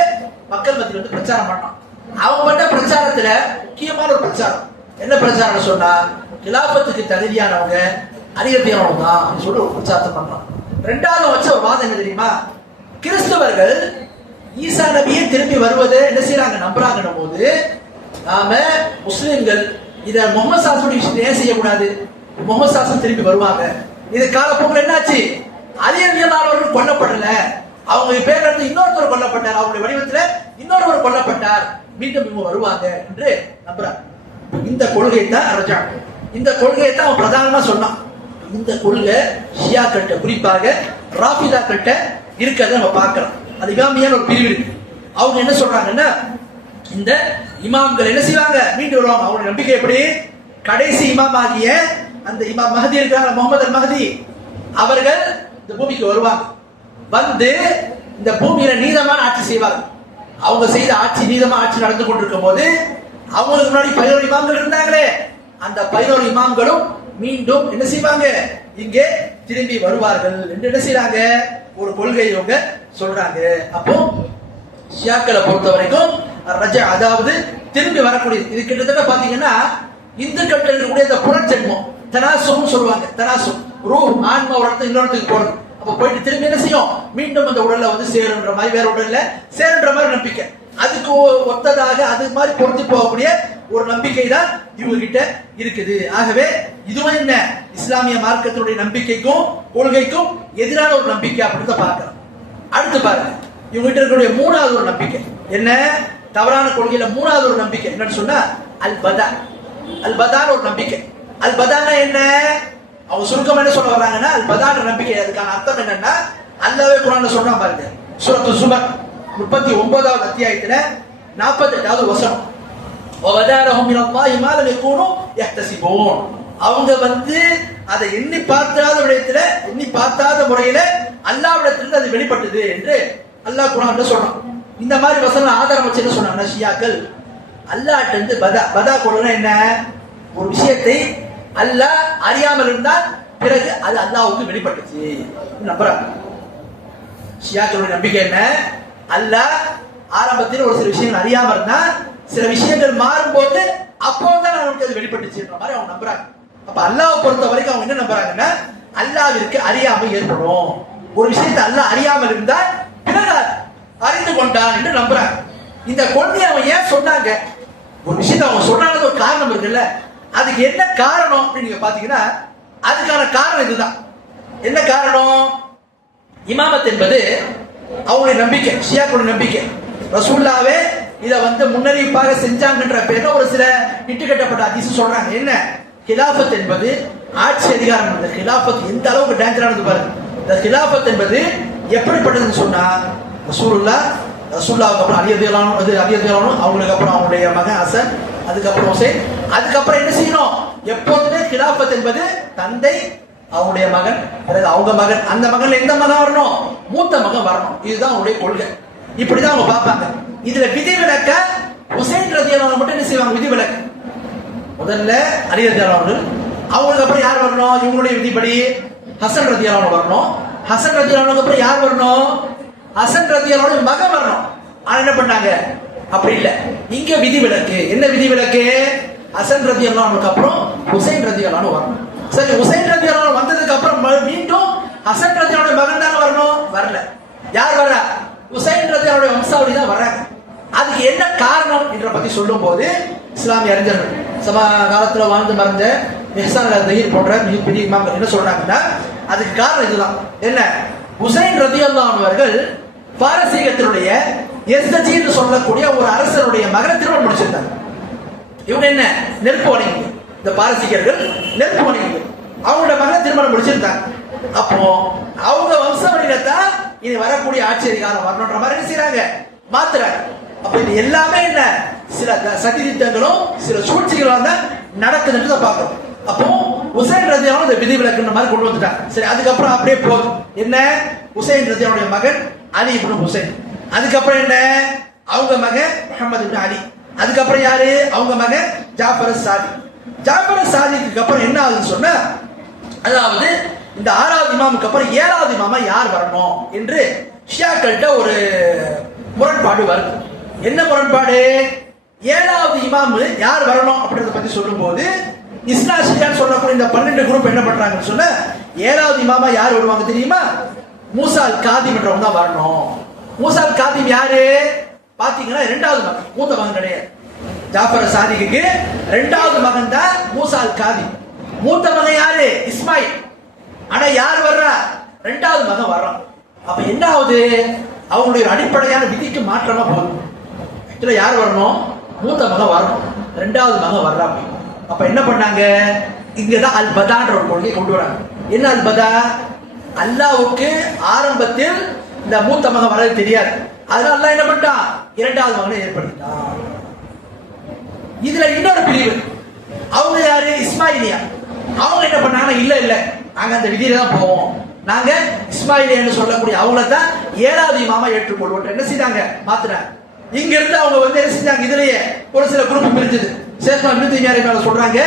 மக்கள் மத்தியில் வந்து பிரச்சாரம் பண்ணான். அவங்க பண்ண பிரச்சாரத்துல முக்கியமான ஒரு பிரச்சாரம் என்ன பிரச்சாரம் சொன்னா, கிலாபத்துக்கு தகுதியானவங்க அதிகத்தியானவங்க தான் சொல்லி ஒரு பிரச்சாரத்தை பண்றான். ரெண்டாவது வச்ச ஒரு வாதம் என்ன தெரியுமா, கிறிஸ்தவர்கள் ஈசா நபியை திரும்பி வருவதை என்ன செய்யறாங்க, நம்புறாங்கன்னும் போது நாம முஸ்லிம்கள் இத முகமது சாஸ்திரி விஷயத்தை ஏன் செய்யக்கூடாது, முகமது சாஸ்திரி திரும்பி வருவாங்க. இது காலப்போக்கில் என்னாச்சு, அலியல்லானவர்கள் கொல்லப்படல, அவங்க பேர் எடுத்து இன்னொருத்தர் கொல்லப்பட்டார், அவங்களுடைய வடிவத்தில் இன்னொருவர் கொல்லப்பட்டார், மீண்டும் இவங்க வருவாங்க என்று நம்புறாங்க. இந்த கொள்கை தான் ரஜா, இந்த கொள்கையை தான் அவன் பிரதானமா சொன்னான். இந்த கொள்கை ஷியா கட்ட, குறிப்பாக ராபிதா கட்ட இருக்கிறத நம்ம பார்க்கலாம். அது இமாமியான ஒரு பிரிவு இருக்கு. அவங்க என்ன சொல்றாங்கன்னா, இந்த இமாம்கள் என்ன செய்வாங்க, மீண்டும் வருவாங்க. அவங்களுடைய நம்பிக்கை எப்படி, கடைசி இமாம் ஆகிய அந்த இமாம் மஹதி இருக்கிறாங்க, முகமது அல் மஹதி, அவர்கள் இந்த பூமிக்கு வருவாங்க. வந்து இந்த பூமியில நீதமான ஆட்சி செய்வாங்க. அவங்க செய்த ஆட்சி, நீதமான ஆட்சி நடந்து கொண்டிருக்கும் போது அவங்களுக்கு முன்னாடி 11 இமாம்கள் இருந்தாங்களே, அந்த 11 இமாம்களும் மீண்டும் என்ன செய்வாங்க, இங்கே திரும்பி வருவார்கள் என்று என்ன செய்யறாங்க, ஒரு கொள்கை இவங்க சொல்றாங்க. அப்போ ஷியாக்களை பொறுத்த வரைக்கும் ரஜா, அதாவது திரும்பி வரக்கூடிய, இது கிட்டத்தட்ட பாத்தீங்கன்னா இந்துக்கள் இருக்கக்கூடிய இந்த புனர்ஜென்மம், தனாசும் சொல்லுவாங்க. தனாசும் ரூஹ், ஆன்மா ஒரு இடத்துக்கு இன்னொரு இடத்துக்கு போறது. அப்ப போயிட்டு திரும்பி என்ன செய்யும், மீண்டும் அந்த உடல்ல வந்து சேருன்ற மாதிரி, வேற உடல்ல சேருன்ற மாதிரி நம்பிக்கை. அதுக்கு ஒத்ததாக அது மாதிரி பொறுத்து போகக்கூடிய ஒரு நம்பிக்கை தான் இவங்க கிட்ட இருக்குது. ஆகவே இதுவும் என்ன, இஸ்லாமிய மார்க்கத்தினுடைய நம்பிக்கைக்கும் கொள்கைக்கும் எதிரான ஒரு நம்பிக்கை அப்படின்னு பார்க்கலாம். அடுத்து பாருங்க, இவங்க கிட்ட இருக்கக்கூடிய மூணாவது ஒரு நம்பிக்கை என்ன, தவறான கொள்கையில மூணாவது ஒரு நம்பிக்கை என்னன்னு சொன்னா அல் பதா. அல் பதான ஒரு நம்பிக்கை. அல் பதானா என்ன, அவங்க சுருக்கம் என்ன சொல்ல வர்றாங்கன்னா, அல் பதான நம்பிக்கை. அதுக்கான அர்த்தம் என்னன்னா, அல்லாஹ்வே குர்ஆன்ல சொல்றான் பாருங்க, சூரத்து சுமர் 39வது அத்தியாயத்துல 48வது வசனம், வவதாரஹும் மினல்லாஹி மா லம் யகூனு யஹ்தஸிபூன். அவங்க வந்து அதை எண்ணி பார்க்காத விடயத்துல, எண்ணி பார்க்காத முறையில அல்லாஹ்விடத்திலிருந்து அது வெளிப்பட்டது என்று அல்லாஹ் குர்ஆன்ல சொல்றான். இந்த மாதிரி வசனம் ஆதாரம் வச்சு என்ன சொன்னாங்க ஷியாக்கள், அல்லாஹ்ட்ட இருந்து பதா கொள்ளுனா என்ன, ஒரு விஷயத்தை அல்லாஹ் அறியாமல் இருந்தால் பிறகு அது அல்லாஹ்வுக்கு வெளிப்பட்டுச்சு நம்புறாங்க. ஷியாக்களுடைய நம்பிக்கை என்ன, அல்லாஹ் ஆரம்பத்தில் ஒரு சில விஷயங்கள் அறியாம இருந்தா சில விஷயங்கள் மாறும்போது அப்போதான் அவனுக்கு அது வெளிப்பட்டுச்சுன்ற மாதிரி அவங்க நம்புறாங்க. அப்ப அல்லாஹ்வை பொறுத்த வரைக்கும் அவங்க என்ன நம்புறாங்கன்னா, அல்லாஹ்விற்கு அறியாமை ஏற்படும். ஒரு விஷயத்தை அல்லாஹ் அறியாமல் இருந்தால் பிறகு அறிந்து கொண்டான் என்று நம்புறாங்க. இந்த கொள்கையை அவங்க ஏன் சொன்னாங்க, ஒரு விஷயத்தை அவங்க சொன்னாங்க ஒரு காரணம் இருக்குல்ல, அதுக்கு என்ன காரணம் அப்படின்னு நீங்க பாத்தீங்கன்னா அதுக்கான காரணம் இதுதான். என்ன காரணம், இமாமத் என்பது அவங்களுடைய நம்பிக்கை, ஷியாக்களுடைய நம்பிக்கை. ரசூலுல்லாஹ்வே இத முன்னறிவிப்பாக செஞ்சாங்கன்ற பேர்ல ஒரு சில இட்டுக்கட்டப்பட்ட ஹதீஸ் சொல்றாங்க. என்ன, கிலாஃபத் என்பது ஆட்சி அதிகாரம். இந்த கிலாஃபத் எந்த அளவுக்கு டேஞ்சரானது பாருங்க. இந்த கிலாஃபத் என்பது எப்படிப்பட்டதுன்னு சொன்னா, ரசூலுல்லாஹ்வுக்கு அப்புறம் அலி ரலியல்லாஹு அன்ஹு, அவங்களுக்கு அப்புறம் அவங்களுடைய மகன் ஹசன், அதுக்கப்புறம் ஹுசைன், அதுக்கப்புறம் என்ன செய்யணும், எப்போதுமே கிலாஃபத் என்பது தந்தை, அவங்களுடைய மகன், அல்லது அவங்க மகன், அந்த மகன்ல எந்த மகன் வரணும், மூத்த மகன் வரணும். இதுதான் அவங்களுடைய கொள்கை. இப்படிதான் அவங்க பார்ப்பாங்க. இதுல விதிவிலக்க ஹுசைன் ரலியல்லாஹு அன்ஹு மட்டும் என்ன செய்வாங்க, விதிவிலக்கு. முதல்ல அலி ரலியல்லாஹு அன்ஹு, அவங்களுக்கு அப்புறம் யார் வரணும், இவங்களுடைய விதிப்படி ஹசன் ரலியல்லாஹு அன்ஹு வரணும். ஹசன் ரலியல்லாஹு அன்ஹுக்கு அப்புறம் யார் வரணும், ஹசன் ரலியல்லாஹு அன்ஹு மகன் வரணும். ஆனா என்ன பண்ணாங்க, அப்படி இல்ல, இங்க விதிவிலக்கு. என்ன விதிவிலக்கு, ஹசன் ரலியல்லாஹு அன்ஹுக்கு அப்புறம் ஹுசைன் ரலியல்லாஹு அன்ஹு வரணும். சரி, ஹுசைன் ரலியல்லாஹு அன்ஹு வந்ததுக்கு அப்புறம் மீண்டும் ஹசன் ரலியல்லாஹு அன்ஹு மகன் தானே வரணும், வரல. யார் வர, ஹுசைன் ரலியல்லாஹு அன்ஹு வம்சாவளி தான் வர்றாங்க. அதுக்கு என்ன காரணம் என்ற பத்தி சொல்லும் போது இஸ்லாமிய அறிஞர்கள், சம காலத்துல வாழ்ந்து மறைஞ்ச இஹ்சான் அல்-தஹீர் போன்ற மிகப்பெரிய இமாம்கள் என்ன சொல்றாங்கன்னா, அதுக்கு காரணம் இதுதான். என்ன, ஹுசைன் ரலியல்லாஹு அன்ஹு அவர்கள் பாரசீகத்தினுடைய யஸ்தஜீன்னு சொல்லக்கூடிய ஒரு அரசருடைய மகனை திருமணம் முடிச்சிருந்தாங்க. இவங்க என்ன, நெருப்பு வணிகர்கள். இந்த பாரசீகர்கள் நெருப்பு வணிகர்கள். அவங்களோட மகனை திருமணம் முடிச்சிருந்தாங்க. அப்போ அவங்க வம்சாவளியில தான் இனி வரக்கூடிய ஆட்சி அதிகாரம் வரணுன்ற மாதிரி என்ன செய்யறாங்க, மாத்துறாங்க. அப்ப இது எல்லாமே என்ன, சில சதித்திட்டங்களும் சில சூழ்ச்சிகளும் தான் நடக்குதுன்னு பார்க்கணும். அப்போ ஹுசைன் ரலியல்லாஹு அன்ஹு விதிவிலக்குன்ற மாதிரி கொண்டு வந்துட்டாங்க. சரி, அதுக்கப்புறம் அப்படியே போதும். என்ன, ஹுசைன் ரலியல்லாஹு அன்ஹுடைய மகன் அலி இப்னு ஹுசைன், அதுக்கப்புறம் என்ன, அவங்க மகன் முஹம்மது இப்னு அலி, அதுக்கப்புறம் யாரு, அவங்க மகன் ஜாஃபர் சாதிக். ஜாஃபர் சாதிக்கு அப்புறம் என்ன ஆகுதுன்னு சொன்னா, அதாவது இந்த 6வது இமாமுக்கு அப்புறம் 7வது இமாமா யார் வரணும் என்று ஷியாக்கள்கிட்ட ஒரு முரண்பாடு வருது. என்ன முரண்பாடு, 7வது இமாமு யார் வரணும் அப்படின்றத பத்தி சொல்லும் போது இஸ்னா ஷியான்னு சொல்லக்கூடிய இந்த 12 குரூப் என்ன பண்றாங்கன்னு சொன்னா, 7வது இமாமா யார் வருவாங்க தெரியுமா, மூசா அல் காதிம் என்றவங்க தான் வரணும். மூசா அல் காதிம் யாரு பாத்தீங்கன்னா 2வது மகன், மூத்த மகன் கிடையாது. ஜாஃபர் சாதிக்கு 2வது மகன் தான் மூசா அல் காதிம். மூத்த மகன் யாரு, இஸ்மாயில். ஆனா யார் வர்றா, 2வது மகன் வர்றான். அப்ப என்ன ஆகுது, அவங்களுடைய அடிப்படையான விதிக்கு மாற்றமா போகுது. ஆக்சுவலா யார் வரணும், மூத்த மகன் வரணும், 2வது மகன் வர்றாங்க. அப்ப என்ன பண்ணாங்க, இங்கதான் அல் பதான்ற ஒரு கொள்கையை கொண்டு வராங்க. என்ன அல் பதா, அல்லாஹ்வுக்கு ஆரம்பத்தில் இந்த மூத்த மகன் வரது தெரியாது, அதனால அல்லாஹ் என்ன பண்ணிட்டான், 2வது மகனை ஏற்படுத்திட்டான். இதுல இன்னொரு பிரிவு, அவங்க யாரு, இஸ்மாயிலியா. அவங்க என்ன பண்ணாங்கன்னா, இல்ல இல்ல நாங்க அந்த விதியில தான் போவோம், நாங்க இஸ்மாயிலியான்னு சொல்லக்கூடிய அவங்கள தான் 7வது இமாமா ஏற்றுக்கொள்வோம். என்ன செய்தாங்க, மாத்துறாங்க. இங்க இருந்து அவங்க என்ன செஞ்சாங்க, இதுலயே ஒரு சில குரூப் பிரிஞ்சது. சேத்மா இப்னு தய்மியா மேல சொல்றாங்க,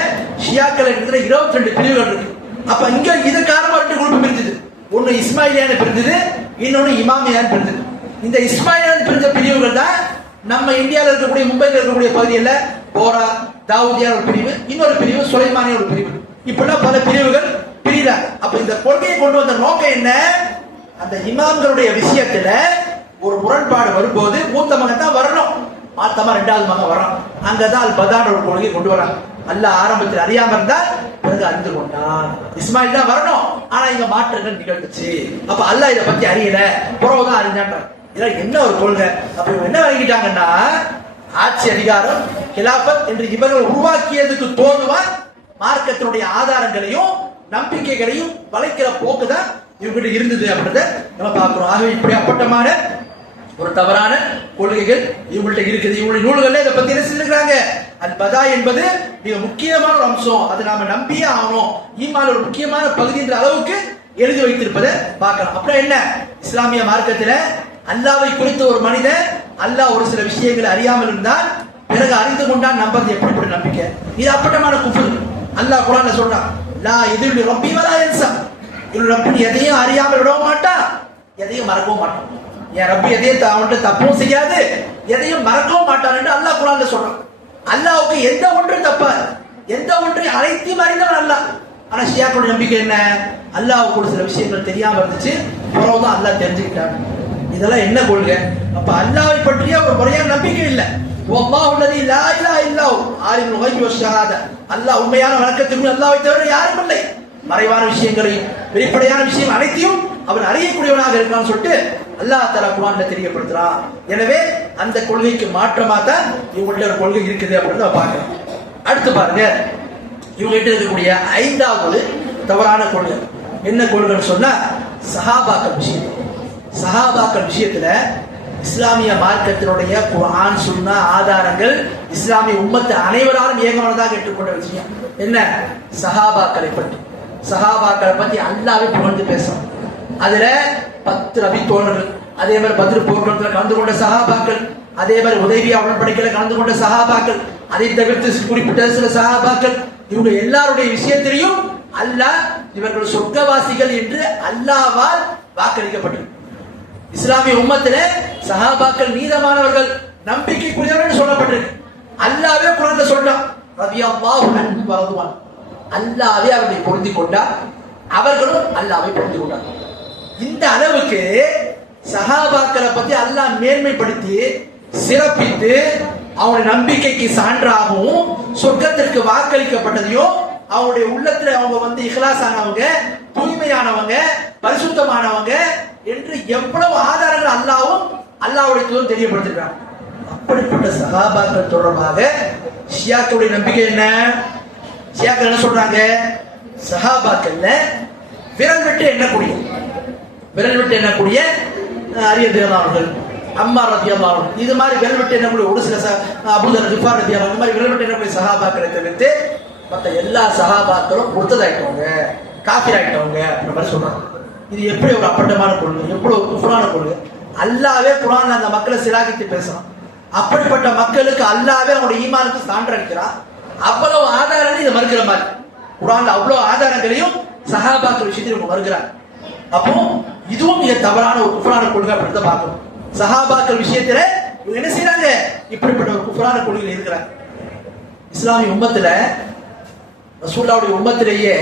ஷியாக்கள் இடத்துல 22 பிரிவுகள் இருக்கு. அப்ப இங்க இது காரணமா 2 குரூப் பிரிஞ்சது. ஒன்னு இஸ்மாயிலியான்னு பிரிஞ்சது, இன்னொன்னு இமாமியான்னு பிரிஞ்சது. இந்த இஸ்மாயிலியான்னு பிரிஞ்ச பிரிவுகள் தான் நம்ம இந்தியாவில் இருக்கக்கூடிய மும்பையில் இருக்கக்கூடிய பகுதியில் போரா தாவூதியா ஒரு பிரிவு, இன்னொரு பிரிவு சுலைமானிய ஒரு பிரிவு, இப்படிலாம் பல பிரிவுகள் பிரிகிறாங்க. அப்ப இந்த கொள்கையை கொண்டு வந்த நோக்கம் என்ன, அந்த இமாம்களுடைய விஷயத்துல ஒரு முரண்பாடு வரும்போது மூத்த மகன் தான் வரணும், மாத்தமா 2வது மகன் வரான். அங்கதான் அல் பதான் ஒரு கொள்கையை கொண்டு வராங்க. அல்லாஹ் ஆரம்பத்தில் அறியாம இருந்தா பிறகு அறிந்து கொண்டான், இஸ்மாயில் தான் வரணும், ஆனா இங்க மாற்றங்கள் நிகழ்ந்துச்சு. அப்ப அல்லாஹ் இதை பத்தி அறியல, புறவுதான் அறிஞ்சான். இதெல்லாம் என்ன ஒரு கொள்கை. அப்ப என்ன வழங்கிட்டாங்கன்னா, ஆட்சி அதிகாரம் கிலாபத் என்று இவர்கள் உருவாக்கியதுக்கு தோதுவான் மார்க்கத்தினுடைய ஆதாரங்களையும் நம்பிக்கைகளையும் வளைக்கிற போக்குதான் இவங்கிட்ட இருந்தது அப்படின்றத நம்ம பார்க்கிறோம். ஆகவே இப்படி அப்பட்டமான ஒரு தவறான கொள்கைகள் இவங்கள்ட்ட இருக்குது. இவங்களுடைய நூல்கள் இதை பத்தி என்ன செஞ்சிருக்காங்க, அல் பதா என்பது மிக முக்கியமான ஒரு அம்சம், அது நாம நம்பியே ஆகணும், ஈமான் ஒரு முக்கியமான பகுதி என்ற அளவுக்கு எழுதி வைத்திருப்பதை பார்க்கலாம். அப்புறம் என்ன, இஸ்லாமிய மார்க்கத்துல அல்லாவை குறித்து ஒரு மனிதன் அல்லாஹ் ஒரு சில விஷயங்களை அறியாமல் இருந்தால் பிறகு அறிந்து கொண்டால் நம்புறது எப்படிப்பட்ட நம்பிக்கை? இது அப்பட்டமான குஃபர். அல்லாஹ் குர்ஆன்ல சொல்றான், லா இதுல் ரப்பி வலா யன்சா. இவன் ரப்பி எதையும் அறியாமல் விடவும் மாட்டான், எதையும் மறக்கவும் மாட்டான். என் ரப்பி எதையும் அவன்கிட்ட தப்பும் செய்யாது, எதையும் மறக்கவும் மாட்டான் என்று அல்லாஹ் குர்ஆன்ல சொல்றான். அல்லாஹ்வுக்கு எந்த ஒன்று தப்பாது, எந்த ஒன்றை அனைத்தையும் அறிந்தவன் அல்லாஹ். ஆனா ஷியாக்களுடைய நம்பிக்கை என்ன? அல்லாஹ்வுக்கு ஒரு சில விஷயங்கள் தெரியாம இருந்துச்சு, பிறகுதான் அல்லாஹ் தெரிஞ்சுக்கிட்டான். இதெல்லாம் என்ன கொள்கை? அப்ப அல்லாஹ்வை பற்றிய ஒரு முறையான நம்பிக்கை இல்லை. வல்லாஹு அல்லதி லா இலாஹ இல்லா ஹு ஆலிமுல் கைபி வஷ்ஷஹாதா. அல்லாஹ் உண்மையான வணக்கத்திற்கு அல்லாஹ்வை தவிர யாரும் இல்லை. மறைவான விஷயங்களையும் வெளிப்படையான விஷயம் அனைத்தையும் அவன் அறியக்கூடியவனாக இருக்கான்னு சொல்லிட்டு அல்லாஹ் தஆலா குர்ஆன்ல தெரியப்படுத்துறான். எனவே அந்த கொள்கைக்கு மாற்றமா தான் இவங்கள்ட்ட ஒரு கொள்கை இருக்குது அப்படின்னு பார்க்கலாம். அடுத்து பாருங்க, இவங்க கிட்ட இருக்கக்கூடிய 5வது தவறான கொள்கை என்ன கொள்கைன்னு சொன்னா, சஹாபாக்கள் விஷயம். சஹாபாக்கள் விஷயத்துல இஸ்லாமிய மார்க்கத்தினுடைய குர்ஆன் சுன்னா ஆதாரங்கள் இஸ்லாமிய உம்மத்து அனைவராலும் ஏகமானதாக ஏற்றுக்கொண்ட விஷயம் என்ன? சஹாபாக்களை பற்றி. சஹாபாக்களை பற்றி அல்லாஹ்வே புகழ்ந்து பேசும். அதுல 10 நபி தோழர்கள், அதே மாதிரி பத்ர் போர்க்களத்தில் கலந்து கொண்ட சஹாபாக்கள், அதே மாதிரி உதைபியா உடன்படிக்கையில கலந்து கொண்ட சஹாபாக்கள், அதை தவிர்த்து குறிப்பிட்ட சில சஹாபாக்கள், இவங்க எல்லாருடைய விஷயத்திலையும் அல்லாஹ் இவர்கள் சொர்க்கவாசிகள் என்று அல்லாஹ்வால் வாக்களிக்கப்பட்டது. இஸ்லாமிய உம்மத்திலே சஹாபாக்கள் நீதமானவர்கள், நம்பிக்கைக்குரியவர்கள் சொல்லப்பட்டிருக்கு. அல்லாஹ்வே குர்ஆன்ல சொல்றான், ரலியல்லாஹு அன்ஹு வரதுவான். அல்லாஹ்வே அவர்களை பொருந்திக் கொண்டார், அவர்களும் அல்லாஹ்வை பொருந்திக் கொண்டார். இந்த அளவுக்கு சஹாபாக்களை பத்தி அல்லாஹ் மேன்மைப்படுத்தி சிறப்பித்து அவங்களுடைய நம்பிக்கைக்கு சான்றாகவும் சொர்க்கத்திற்கு வாக்களிக்கப்பட்டதையும் அவங்களுடைய உள்ளத்துல அவங்க இஹ்லாஸ் ஆனவங்க, தூய்மையானவங்க, பரிசுத்தமானவங்க என்று எவ்வளவு ஆதாரங்கள் அல்லாஹ்வும் அல்லாஹ்வுடைய தூதரும் தெரியப்படுத்திருக்காங்க. அப்படிப்பட்ட சஹாபாக்கள் தொடர்பாக ஷியாக்களுடைய நம்பிக்கை என்ன? ஷியாக்கள் என்ன சொல்றாங்க? சஹாபாக்கள்ல விரல் விட்டு எண்ணக்கூடிய அலி ரலியல்லாஹு அவர்கள், அம்மார் ரலியல்லாஹு அவர்கள், இது மாதிரி விரல் விட்டு எண்ணக்கூடிய ஒரு சில அபூதர் கிஃபார் ரலியல்லாஹு இந்த மாதிரி விரல் விட்டு எண்ணக்கூடிய சஹாபாக்களை தவிர்த்து மற்ற எல்லா சஹாபாக்களும் முர்த்ததாயிட்டவங்க, காஃபிர் ஆயிட்டவங்க அந்த மாதிரி சொல்றாங்க. இது எப்படி ஒரு அப்பட்டமான கொள்கை, எவ்வளவு குஃப்ரான கொள்கை? அல்லாஹ்வே குர்ஆன்ல அந்த மக்களை சிலாகித்து பேசுறான். அப்படிப்பட்ட மக்களுக்கு அல்லாஹ்வே அவங்களுடைய ஈமானுக்கு சான்றளிக்கிறான். அவ்வளவு ஆதாரங்கள் இதை மறுக்கிற மாதிரி குர்ஆன்ல அவ்வளவு ஆதாரங்களையும் சஹாபாக்கள் விஷயத்தில் இவங்க மறுக்கிறாங்க. அப்போ இதுவும் மிக தவறான ஒரு குஃப்ரான கொள்கை அப்படின்னு தான் பார்க்கணும். சஹாபாக்கள் விஷயத்துல இவங்க என்ன செய்யறாங்க? இப்படிப்பட்ட ஒரு குஃப்ரான கொள்கையில் இருக்கிறாங்க. இஸ்லாமிய உம்மத்துல ரசூலுல்லாஹ்வுடைய உம்மத்திலேயே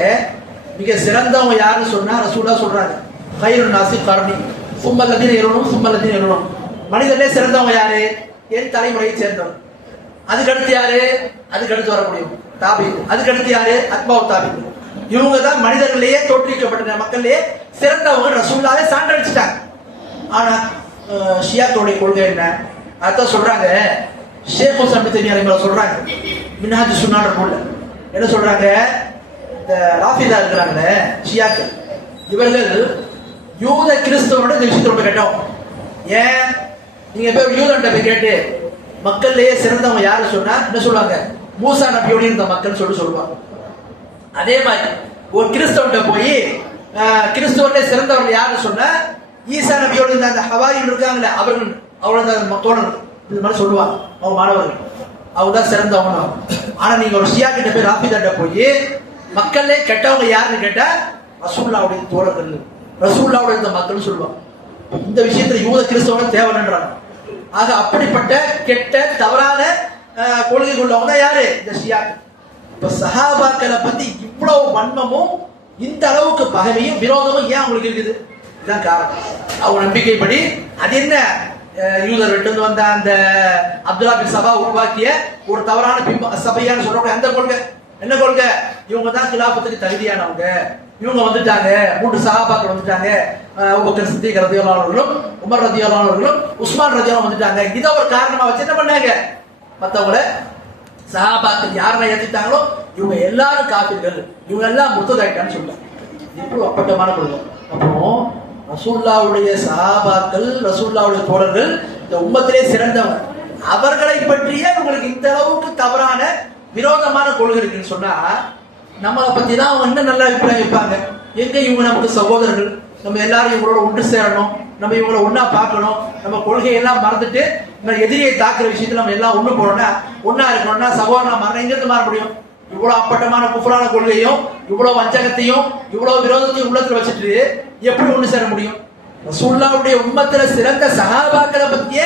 மிக சிறந்தவங்க யாருன்னு சொன்னா ரசூலுல்லாஹ் சொல்றாங்க, கைருன் நாசி கர்னி சும்ம லதீன யலூனுஹும். மனிதர்களே சிறந்தவங்க யாரு? என் தலைமுறையை சேர்ந்தவங்க. அதுக்கடுத்து யாரு? அதுக்கடுத்து வரக்கூடியவங்க தாபீன். அதுக்கடுத்து யாரு? அத்பாஉ தாபீன். இவங்க தான் மனிதர்களையே தோற்றுவிக்கப்பட்ட மக்களிலேயே சிறந்தவங்க ரசூலுல்லாஹ்வே சான்றளிச்சிட்டாங்க. ஆனா ஷியாக்களுடைய கொள்கை என்ன? அதான் சொல்றாங்க, ஷேக் ஹுசைன் இப்னு தய்மிய்யா ரஹ்மத்துல்லாஹி சொல்றாங்க மின்ஹாஜ் சுன்னான்ற நூல்ல என்ன சொல்றாங்க, இந்த ராஃபிதா இருக்கிறாங்களே ஷியாக்கள், இவர்கள் யூத கிறிஸ்தவனோட இந்த விஷயத்தை ரொம்ப கேட்டோம். ஏன் நீங்க போய் யூதன்ட்ட போய் கேட்டு மக்கள்லயே சிறந்தவங்க யாரு சொன்னா என்ன சொல்லுவாங்க? மூசா நபியோடு இருந்த மக்கள் சொல்லுவாங்க. அதே மாதிரி ஒரு கிறிஸ்தவன்ட்ட போய் கிறிஸ்தவர்களே சிறந்தவர்கள் யாருன்னு சொன்னா ஈசா நபியோடு இருந்த அந்த ஹவாரிகள் இருக்காங்களே அவர்கள், அவங்களோட தோழர்கள், இது மாதிரி சொல்லுவாங்க அவங்க மாணவர்கள், அவங்க தான் சிறந்தவங்க. ஆனா நீங்க ஒரு ஷியா கிட்ட போய் ராஃபிதாட்ட போய் மக்களே கெட்டவங்க யாருன்னு கேட்டா ரசூலுல்லாஹ்வுடைய தோழர்கள், ரசூலுல்லாஹ்வுடைய இந்த மக்கள் சொல்லுவாங்க. இந்த விஷயத்துல யூத கிறிஸ்தவர்கள் தேவைன்றாங்க. ஆக அப்படிப்பட்ட கெட்ட தவறான கொள்கை உள்ளவங்க தான் யாரு? இந்த ஷியாக்கள். இப்ப சஹாபாக்களை பத்தி இவ்வளவு வன்மமும் இந்த அளவுக்கு பகைமையும் விரோதமும் ஏன் அவங்களுக்கு இருக்குது? இதுதான் காரணம். அவங்க நம்பிக்கைப்படி அது என்ன, யூதர் விட்டு வந்த அந்த அப்துல்லா பின் சபா உருவாக்கிய ஒரு தவறான சபையான்னு சொல்லக்கூடிய அந்த கொள்கை. என்ன கொள்கை? இவங்க தான் கிலாபத்துக்கு தகுதியானவங்க, இவங்க வந்துட்டாங்க, 3 சஹாபாக்கள் வந்துட்டாங்க, அபூபக்கர் சித்திக் ரலியல்லாஹு அவர்களும், உமர் ரலியல்லாஹு அவர்களும், உஸ்மான் ரலியல்லாஹு வந்துட்டாங்க. இதை ஒரு காரணமா வச்சு என்ன பண்ணாங்க? மத்தவங்கள சஹாபாக்கள் யாரை ஏத்திட்டாங்களோ இவங்க எல்லாரும் காபிர்கள், இவங்க எல்லாம் முர்த்ததாயிட்டான்னு சொல்றாங்க. இது அப்பட்டமான கொள்கை. அப்போ ரசூலுல்லாஹ்வுடைய சஹாபாக்கள், ரசூலுல்லாஹ்வுடைய தோழர்கள் இந்த உம்மத்திலே சிறந்தவங்க, அவர்களை பற்றியே உங்களுக்கு இந்த அளவுக்கு தவறான விரோதமான கொள்கை இருக்குன்னு சொன்னா நம்மளை பத்தி தான் அவங்க என்ன நல்ல அபிப்பிராயம் வைப்பாங்க? எங்க இவங்க நமக்கு சகோதரர்கள், நம்ம எல்லாரும் இவங்களோட ஒன்று சேரணும், நம்ம இவங்கள ஒன்னா பார்க்கணும், நம்ம கொள்கையெல்லாம் மறந்துட்டு நம்ம எதிரியை தாக்குற விஷயத்துல நம்ம எல்லாம் ஒண்ணு போறோம்னா, ஒன்னா இருக்கணும்னா சகோதரனா மாற எங்கிருந்து மாற முடியும்? இவ்வளவு அப்பட்டமான குஃப்ரான கொள்கையும் இவ்வளவு வஞ்சகத்தையும் இவ்வளவு விரோதத்தையும் உள்ளத்துல வச்சுட்டு எப்படி ஒண்ணு சேர முடியும்? ரசூலுல்லாஹ்வுடைய உம்மத்துல சிறந்த சஹாபாக்களை பத்தியே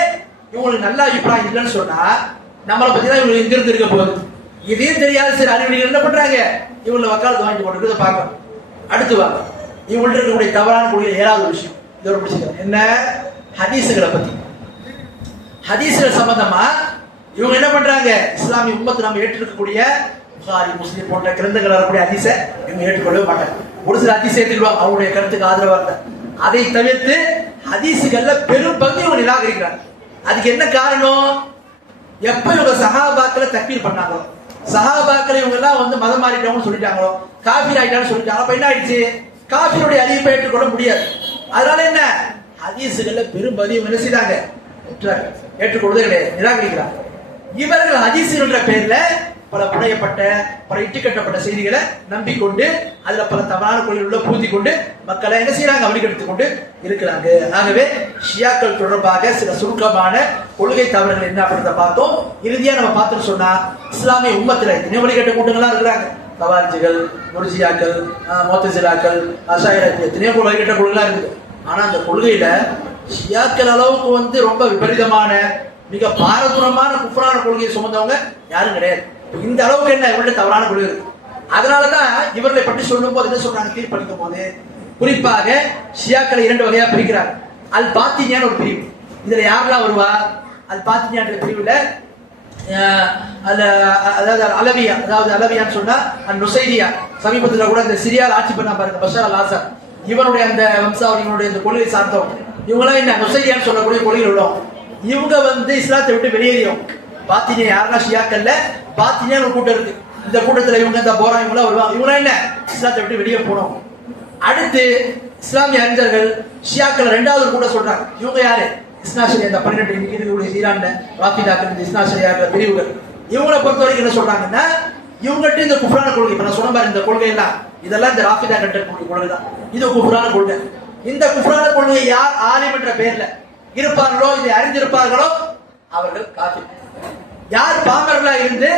இவங்களுக்கு நல்ல அபிப்பிராயம் இல்லைன்னு சொன்னா நம்மளை பத்தி தான் இவங்களுக்கு எங்கிருந்து இருக்க போகுது? இதையும் தெரியாத சில அறிவியல் என்ன பண்றாங்க, இவங்களை வக்காலத்து வாங்கி போட்டு பார்க்கணும். அடுத்து வாங்க, இவங்கள்ட்ட இருக்கக்கூடிய தவறான கொள்கை 7வது விஷயம் இதோட முடிச்சுக்க என்ன, ஹதீஸுகளை பத்தி. ஹதீஸ்கள் சம்பந்தமா இவங்க என்ன பண்றாங்க, இஸ்லாமிய உம்மத்து நம்ம ஏற்றிருக்கக்கூடிய புகாரி முஸ்லிம் போன்ற கிரந்தங்கள் வரக்கூடிய ஹதீஸை இவங்க ஏற்றுக்கொள்ளவே மாட்டாங்க. ஒரு சில ஹதீஸை ஏற்றுக்குவாங்க அவங்களுடைய கருத்துக்கு ஆதரவா இருந்தா. அதை தவிர்த்து ஹதீஸுகள்ல பெரும் பகுதி இவங்க நிராகரிக்கிறாங்க. அதுக்கு என்ன காரணம்? எப்ப இவங்க சஹாபாக்களை தக்பீர் பண்ணாங்களோ, சஹாபாக்களை இவங்க எல்லாம் வந்து மதம் மாறிட்டவங்கன்னு சொல்லிட்டாங்களோ, காஃபிர் ஆயிட்டான்னு சொல்லிட்டாங்க. அப்ப என்ன ஆயிடுச்சு, காஃபிருடைய அறிவிப்பை ஏற்றுக்கொள்ள முடியாது. அதனால என்ன, ஹதீஸுகள்ல பெரும் பகுதி இவங்க என்ன செய்றாங்க, ஏற்றுக்கொள்வதே கிடையாது, நிராகரிக்கிறாங்க. இவர்கள் ஹதீஸுன்ற பேர்ல பல புனையப்பட்ட பல இட்டுக்கட்டப்பட்ட செய்திகளை நம்பிக்கொண்டு அதுல பல தவறான கொள்கைகளை பூர்த்தி கொண்டு மக்களை என்ன செய்யறாங்க, வழிகெடுத்துக் கொண்டு இருக்கிறாங்க. ஆகவே ஷியாக்கள் தொடர்பாக சில சுருக்கமான கொள்கை தவறுகள் என்ன அப்படின்றத பார்த்தோம். இறுதியா நம்ம பார்த்துட்டு சொன்னா, இஸ்லாமிய உம்மத்துல இணை வழிகட்ட கூட்டங்களா இருக்கிறாங்க. கவாரிஜிகள், முர்ஜியாக்கள், முஅத்தஸிலாக்கள், அஷாயிரா, எத்தனையோ வழிகட்ட கொள்கைகளா இருக்குது. ஆனா அந்த கொள்கையில ஷியாக்கள் அளவுக்கு வந்து ரொம்ப விபரீதமான மிக பாரதூரமான குஃப்ரான கொள்கையை சுமந்தவங்க யாரும் கிடையாது. இந்த அளவுக்கு என்ன இவருடைய தவறான கொள்கை இருக்கு. அதனாலதான் இவர்களை பற்றி சொல்லும் போது என்ன சொல்றாங்க, தீர்ப்பளிக்கும் போது குறிப்பாக ஷியாக்களை 2 வகையா பிரிக்கிறார். அல் பாத்தினியான ஒரு பிரிவு. இதுல யாரெல்லாம் வருவா, அல் பாத்தினியான பிரிவுல அதாவது அலவியா, அதாவது அலவியான்னு சொன்னா நுசைரியா, சமீபத்தில் கூட இந்த சிரியால் ஆட்சி பண்ணா பாருங்க பஷார் அல் ஆசத், இவனுடைய அந்த வம்சாவளியினுடைய இந்த கொள்கை சார்ந்தவங்க இவங்களாம் என்ன நுசைரியான்னு சொல்லக்கூடிய கொள்கையில் உள்ளவங்க. இவங்க வந்து இஸ்லாத்தை விட்டு வெளியேறியும். பாத்தினியா யாருன்னா ஷியாக்கள்ல பாத்தினியா ஒரு கூட்டம் இருக்கு. இந்த கூட்டத்துல இவங்க இந்த போரா இவங்க வருவாங்க. இவங்க என்ன இஸ்லாத்தை விட்டு வெளியே போனோம். அடுத்து இஸ்லாமிய அறிஞர்கள் ஷியாக்கள் 2வது கூட்டம் சொல்றாங்க. இவங்க யாரு, இஸ்னாஷரி, அந்த 12 இருக்கக்கூடிய ஈரான்ல ராஃபிதாக்கள், இந்த இஸ்னாஷரியா பிரிவுகள். இவங்களை பொறுத்த வரைக்கும் என்ன சொல்றாங்கன்னா, இவங்ககிட்ட இந்த குஃப்ரான கொள்கை, இப்ப நான் சொன்ன பாரு இந்த கொள்கை எல்லாம், இதெல்லாம் இந்த ராஃபிதா கட்ட கொள்கை தான். இது குஃப்ரான கொள்கை. இந்த குஃப்ரான கொள்கை யார் ஆலிம் என்ற பெயர்ல இருப்பார்களோ, இதை அறிந்திருப்பார்களோ அவர்கள் காஃபிர். யார் பாமர்களா இருந்து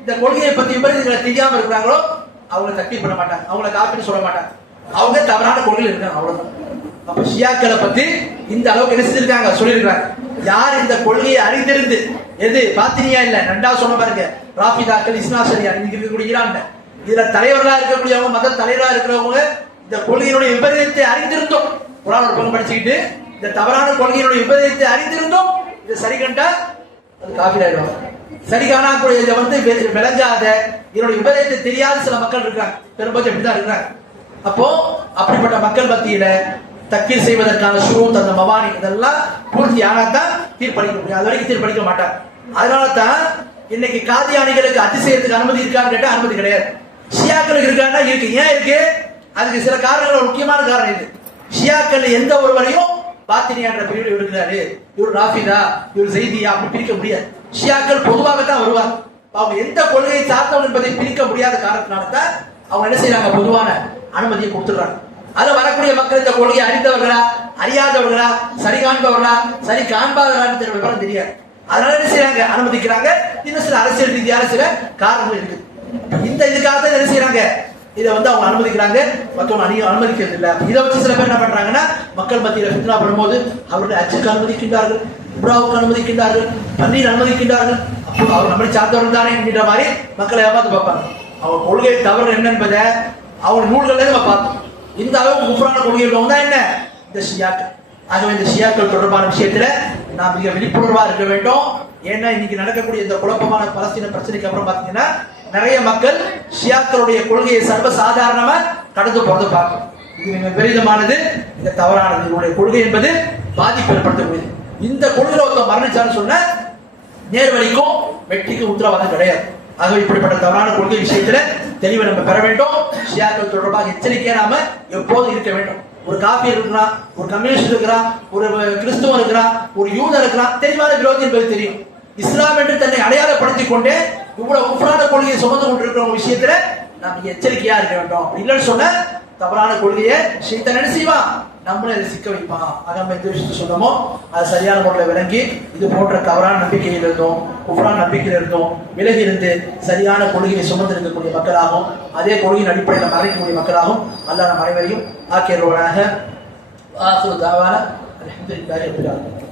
இந்த கொள்கையை பத்தி விபரீதங்களை தெரியாம இருக்கிறாங்களோ அவங்க தக்பீர் பண்ண மாட்டாங்க, அவங்கள காஃபிர்னு சொல்ல மாட்டாங்க. அவங்க தவறான கொள்கையில் இருக்காங்க, அவ்வளவுதான். அப்ப ஷியாக்களை பத்தி இந்த அளவுக்கு என்ன செஞ்சிருக்காங்க, சொல்லியிருக்காங்க. யார் இந்த கொள்கையை அறிந்திருந்து, எது பாத்தினியா இல்ல 2வது சொன்ன பாருங்க, ராஃபிதாக்கள், இஸ்னாஷரியா இருக்கக்கூடிய ஈரான், இதுல தலைவர்களா இருக்கக்கூடியவங்க, மத தலைவரா இருக்கிறவங்க இந்த கொள்கையினுடைய விபரீதத்தை அறிந்திருந்தோம், குர்ஆன் ஒரு பக்கம் படிச்சுக்கிட்டு இந்த தவறான கொள்கையினுடைய விபரீதத்தை அறிந்திருந்தோம் இதை சரி கண்டா அது காஃபிர் ஆயிடுவாங்க. சரி காணக்கூடிய இதை வந்து விளங்காத இதனுடைய விபரீதத்தை தெரியாத சில மக்கள் இருக்காங்க, பெரும்பாலும் இப்படிதான் இருக்கிறாங்க. அப்போ அப்படிப்பட்ட மக்கள் மத்தியில தக்பீர் செய்வதற்கான ஷுரூத், அந்த மவானி இதெல்லாம் பூர்த்தி ஆனாதான் தீர்ப்பளிக்க முடியும். அது வரைக்கும் தீர்ப்பளிக்க மாட்டாங்க. அதனால தான் இன்னைக்கு காதியானிகளுக்கு அதிசயத்துக்கு அனுமதி இருக்கான்னு கேட்டா அனுமதி கிடையாது. ஷியாக்களுக்கு இருக்கான்னா இருக்கு. ஏன் இருக்கு, அதுக்கு சில காரணங்கள், முக்கியமான காரணம் இது. ஷியாக்கள் எந்த ஒருவரையும் பாத்தினியா என்ற பிரிவில் இருக்கிறாரு, இவர் ராஃபிதா, இவர் ஜெய்தியா அப்படி பிரிக்க முடியாது. ஷியாக்கள் பொதுவாகத்தான் வருவாங்க. அவங்க எந்த கொள்கையை சார்ந்தவங்க என்பதை பிரிக்க முடியாத காரணத்தினால தான் அவங்க என்ன செய்யறாங்க, பொதுவான அனுமதியை கொடுத்துடுறாங்க. அதுல வரக்கூடிய மக்கள் இந்த கொள்கையை அறிந்தவர்களா அறியாதவர்களா, சரி காண்பவர்களா சரி காண்பாதவர்களான்னு விவரம் தெரியாது. அதனால என்ன செய்யறாங்க, அனுமதிக்கிறாங்க. இன்னும் சில அரசியல் ரீதியான சில காரணங்கள் இருக்கு. இந்த இதுக்காக தான் என்ன செய்யறாங்க, இதை வந்து அவங்க அனுமதிக்கிறாங்க, மற்றவங்க அனுமதிக்கிறது இல்லை. இதை வச்சு சில பேர் என்ன பண்றாங்கன்னா, மக்கள் மத்தியில் ஃபித்னா பண்ணும்போது அவருடைய அச்சுக்கு அனுமதிக்கின்றார்கள், இப்ராவுக்கு அனுமதிக்கின்றார்கள், பன்னீர் அனுமதிக்கின்றார்கள். அப்போ அவர் நம்மளை சார்ந்தவர்கள் தானே என்கின்ற மாதிரி மக்களை ஏமாந்து பார்ப்பாங்க. அவங்க கொள்கை தவறு என்ன என்பதை அவங்க நூல்களே நம்ம பார்த்தோம். இந்த அளவுக்கு குஃப்ரான கொள்கை தான் என்ன இந்த ஷியாக்கள். ஆகவே இந்த ஷியாக்கள் தொடர்பான விஷயத்துல நாம் மிக விழிப்புணர்வா இருக்க வேண்டும். ஏன்னா இன்னைக்கு நடக்கக்கூடிய இந்த குழப்பமான பலஸ்தீன பிரச்சனைக்கு அப்புறம் பாத்தீங்கன்னா நிறைய மக்கள் ஷியாக்களுடைய கொள்கையை சர்வசாதாரணமா கடந்து போறதை பார்க்கணும். இது மிக பெரிதமானது, இந்த தவறானது. இதனுடைய கொள்கை என்பது பாதிப்பு ஏற்படுத்தக்கூடியது. இந்த கொள்கை ஒருத்தர் மரணிச்சான்னு சொன்ன நேர்வழிக்கும் வெற்றிக்கும் உத்தரவாதம் கிடையாது. ஆகவே இப்படிப்பட்ட தவறான கொள்கை விஷயத்துல தெளிவை நம்ம பெற வேண்டும். ஷியாக்கள் தொடர்பாக எச்சரிக்கையா நாம எப்போதும் இருக்க வேண்டும். ஒரு காஃபியர் இருக்கிறான், ஒரு கம்யூனிஸ்ட் இருக்கிறான், ஒரு கிறிஸ்துவன் இருக்கிறான், ஒரு யூதர் இருக்கிறான், தெளிவான விரோதி என்பது தெரியும். இஸ்லாம் என்று தன்னை அடையாளப்படுத்திக் கொண்டே இவ்வளவு குஃப்ரான கொள்கையை சுமந்து கொண்டிருக்கிற விஷயத்துல நாம் எச்சரிக்கையா இருக்க வேண்டும். இல்லைன்னு சொன்ன தவறான கொள்கையை ஷைத்தான் என்ன செய்வான், நம்மளை அதை சிக்க வைப்பான். ஆக நம்ம எந்த விஷயத்தை சொன்னோமோ அது சரியான முறையில் விளங்கி இது போன்ற தவறான நம்பிக்கையில் இருந்தோம், குஃப்ரான் நம்பிக்கையில் இருந்தோம் விலகி இருந்து சரியான கொள்கையை சுமந்து இருக்கக்கூடிய மக்களாகும், அதே கொள்கையின் அடிப்படையில் மறைக்கக்கூடிய மக்களாகும் அல்லாஹ் நம் அனைவரையும் ஆக்கியவர்களாக. ஆகிரு தாவானா அல்ஹம்துலில்லாஹி ரப்பில் ஆலமீன்.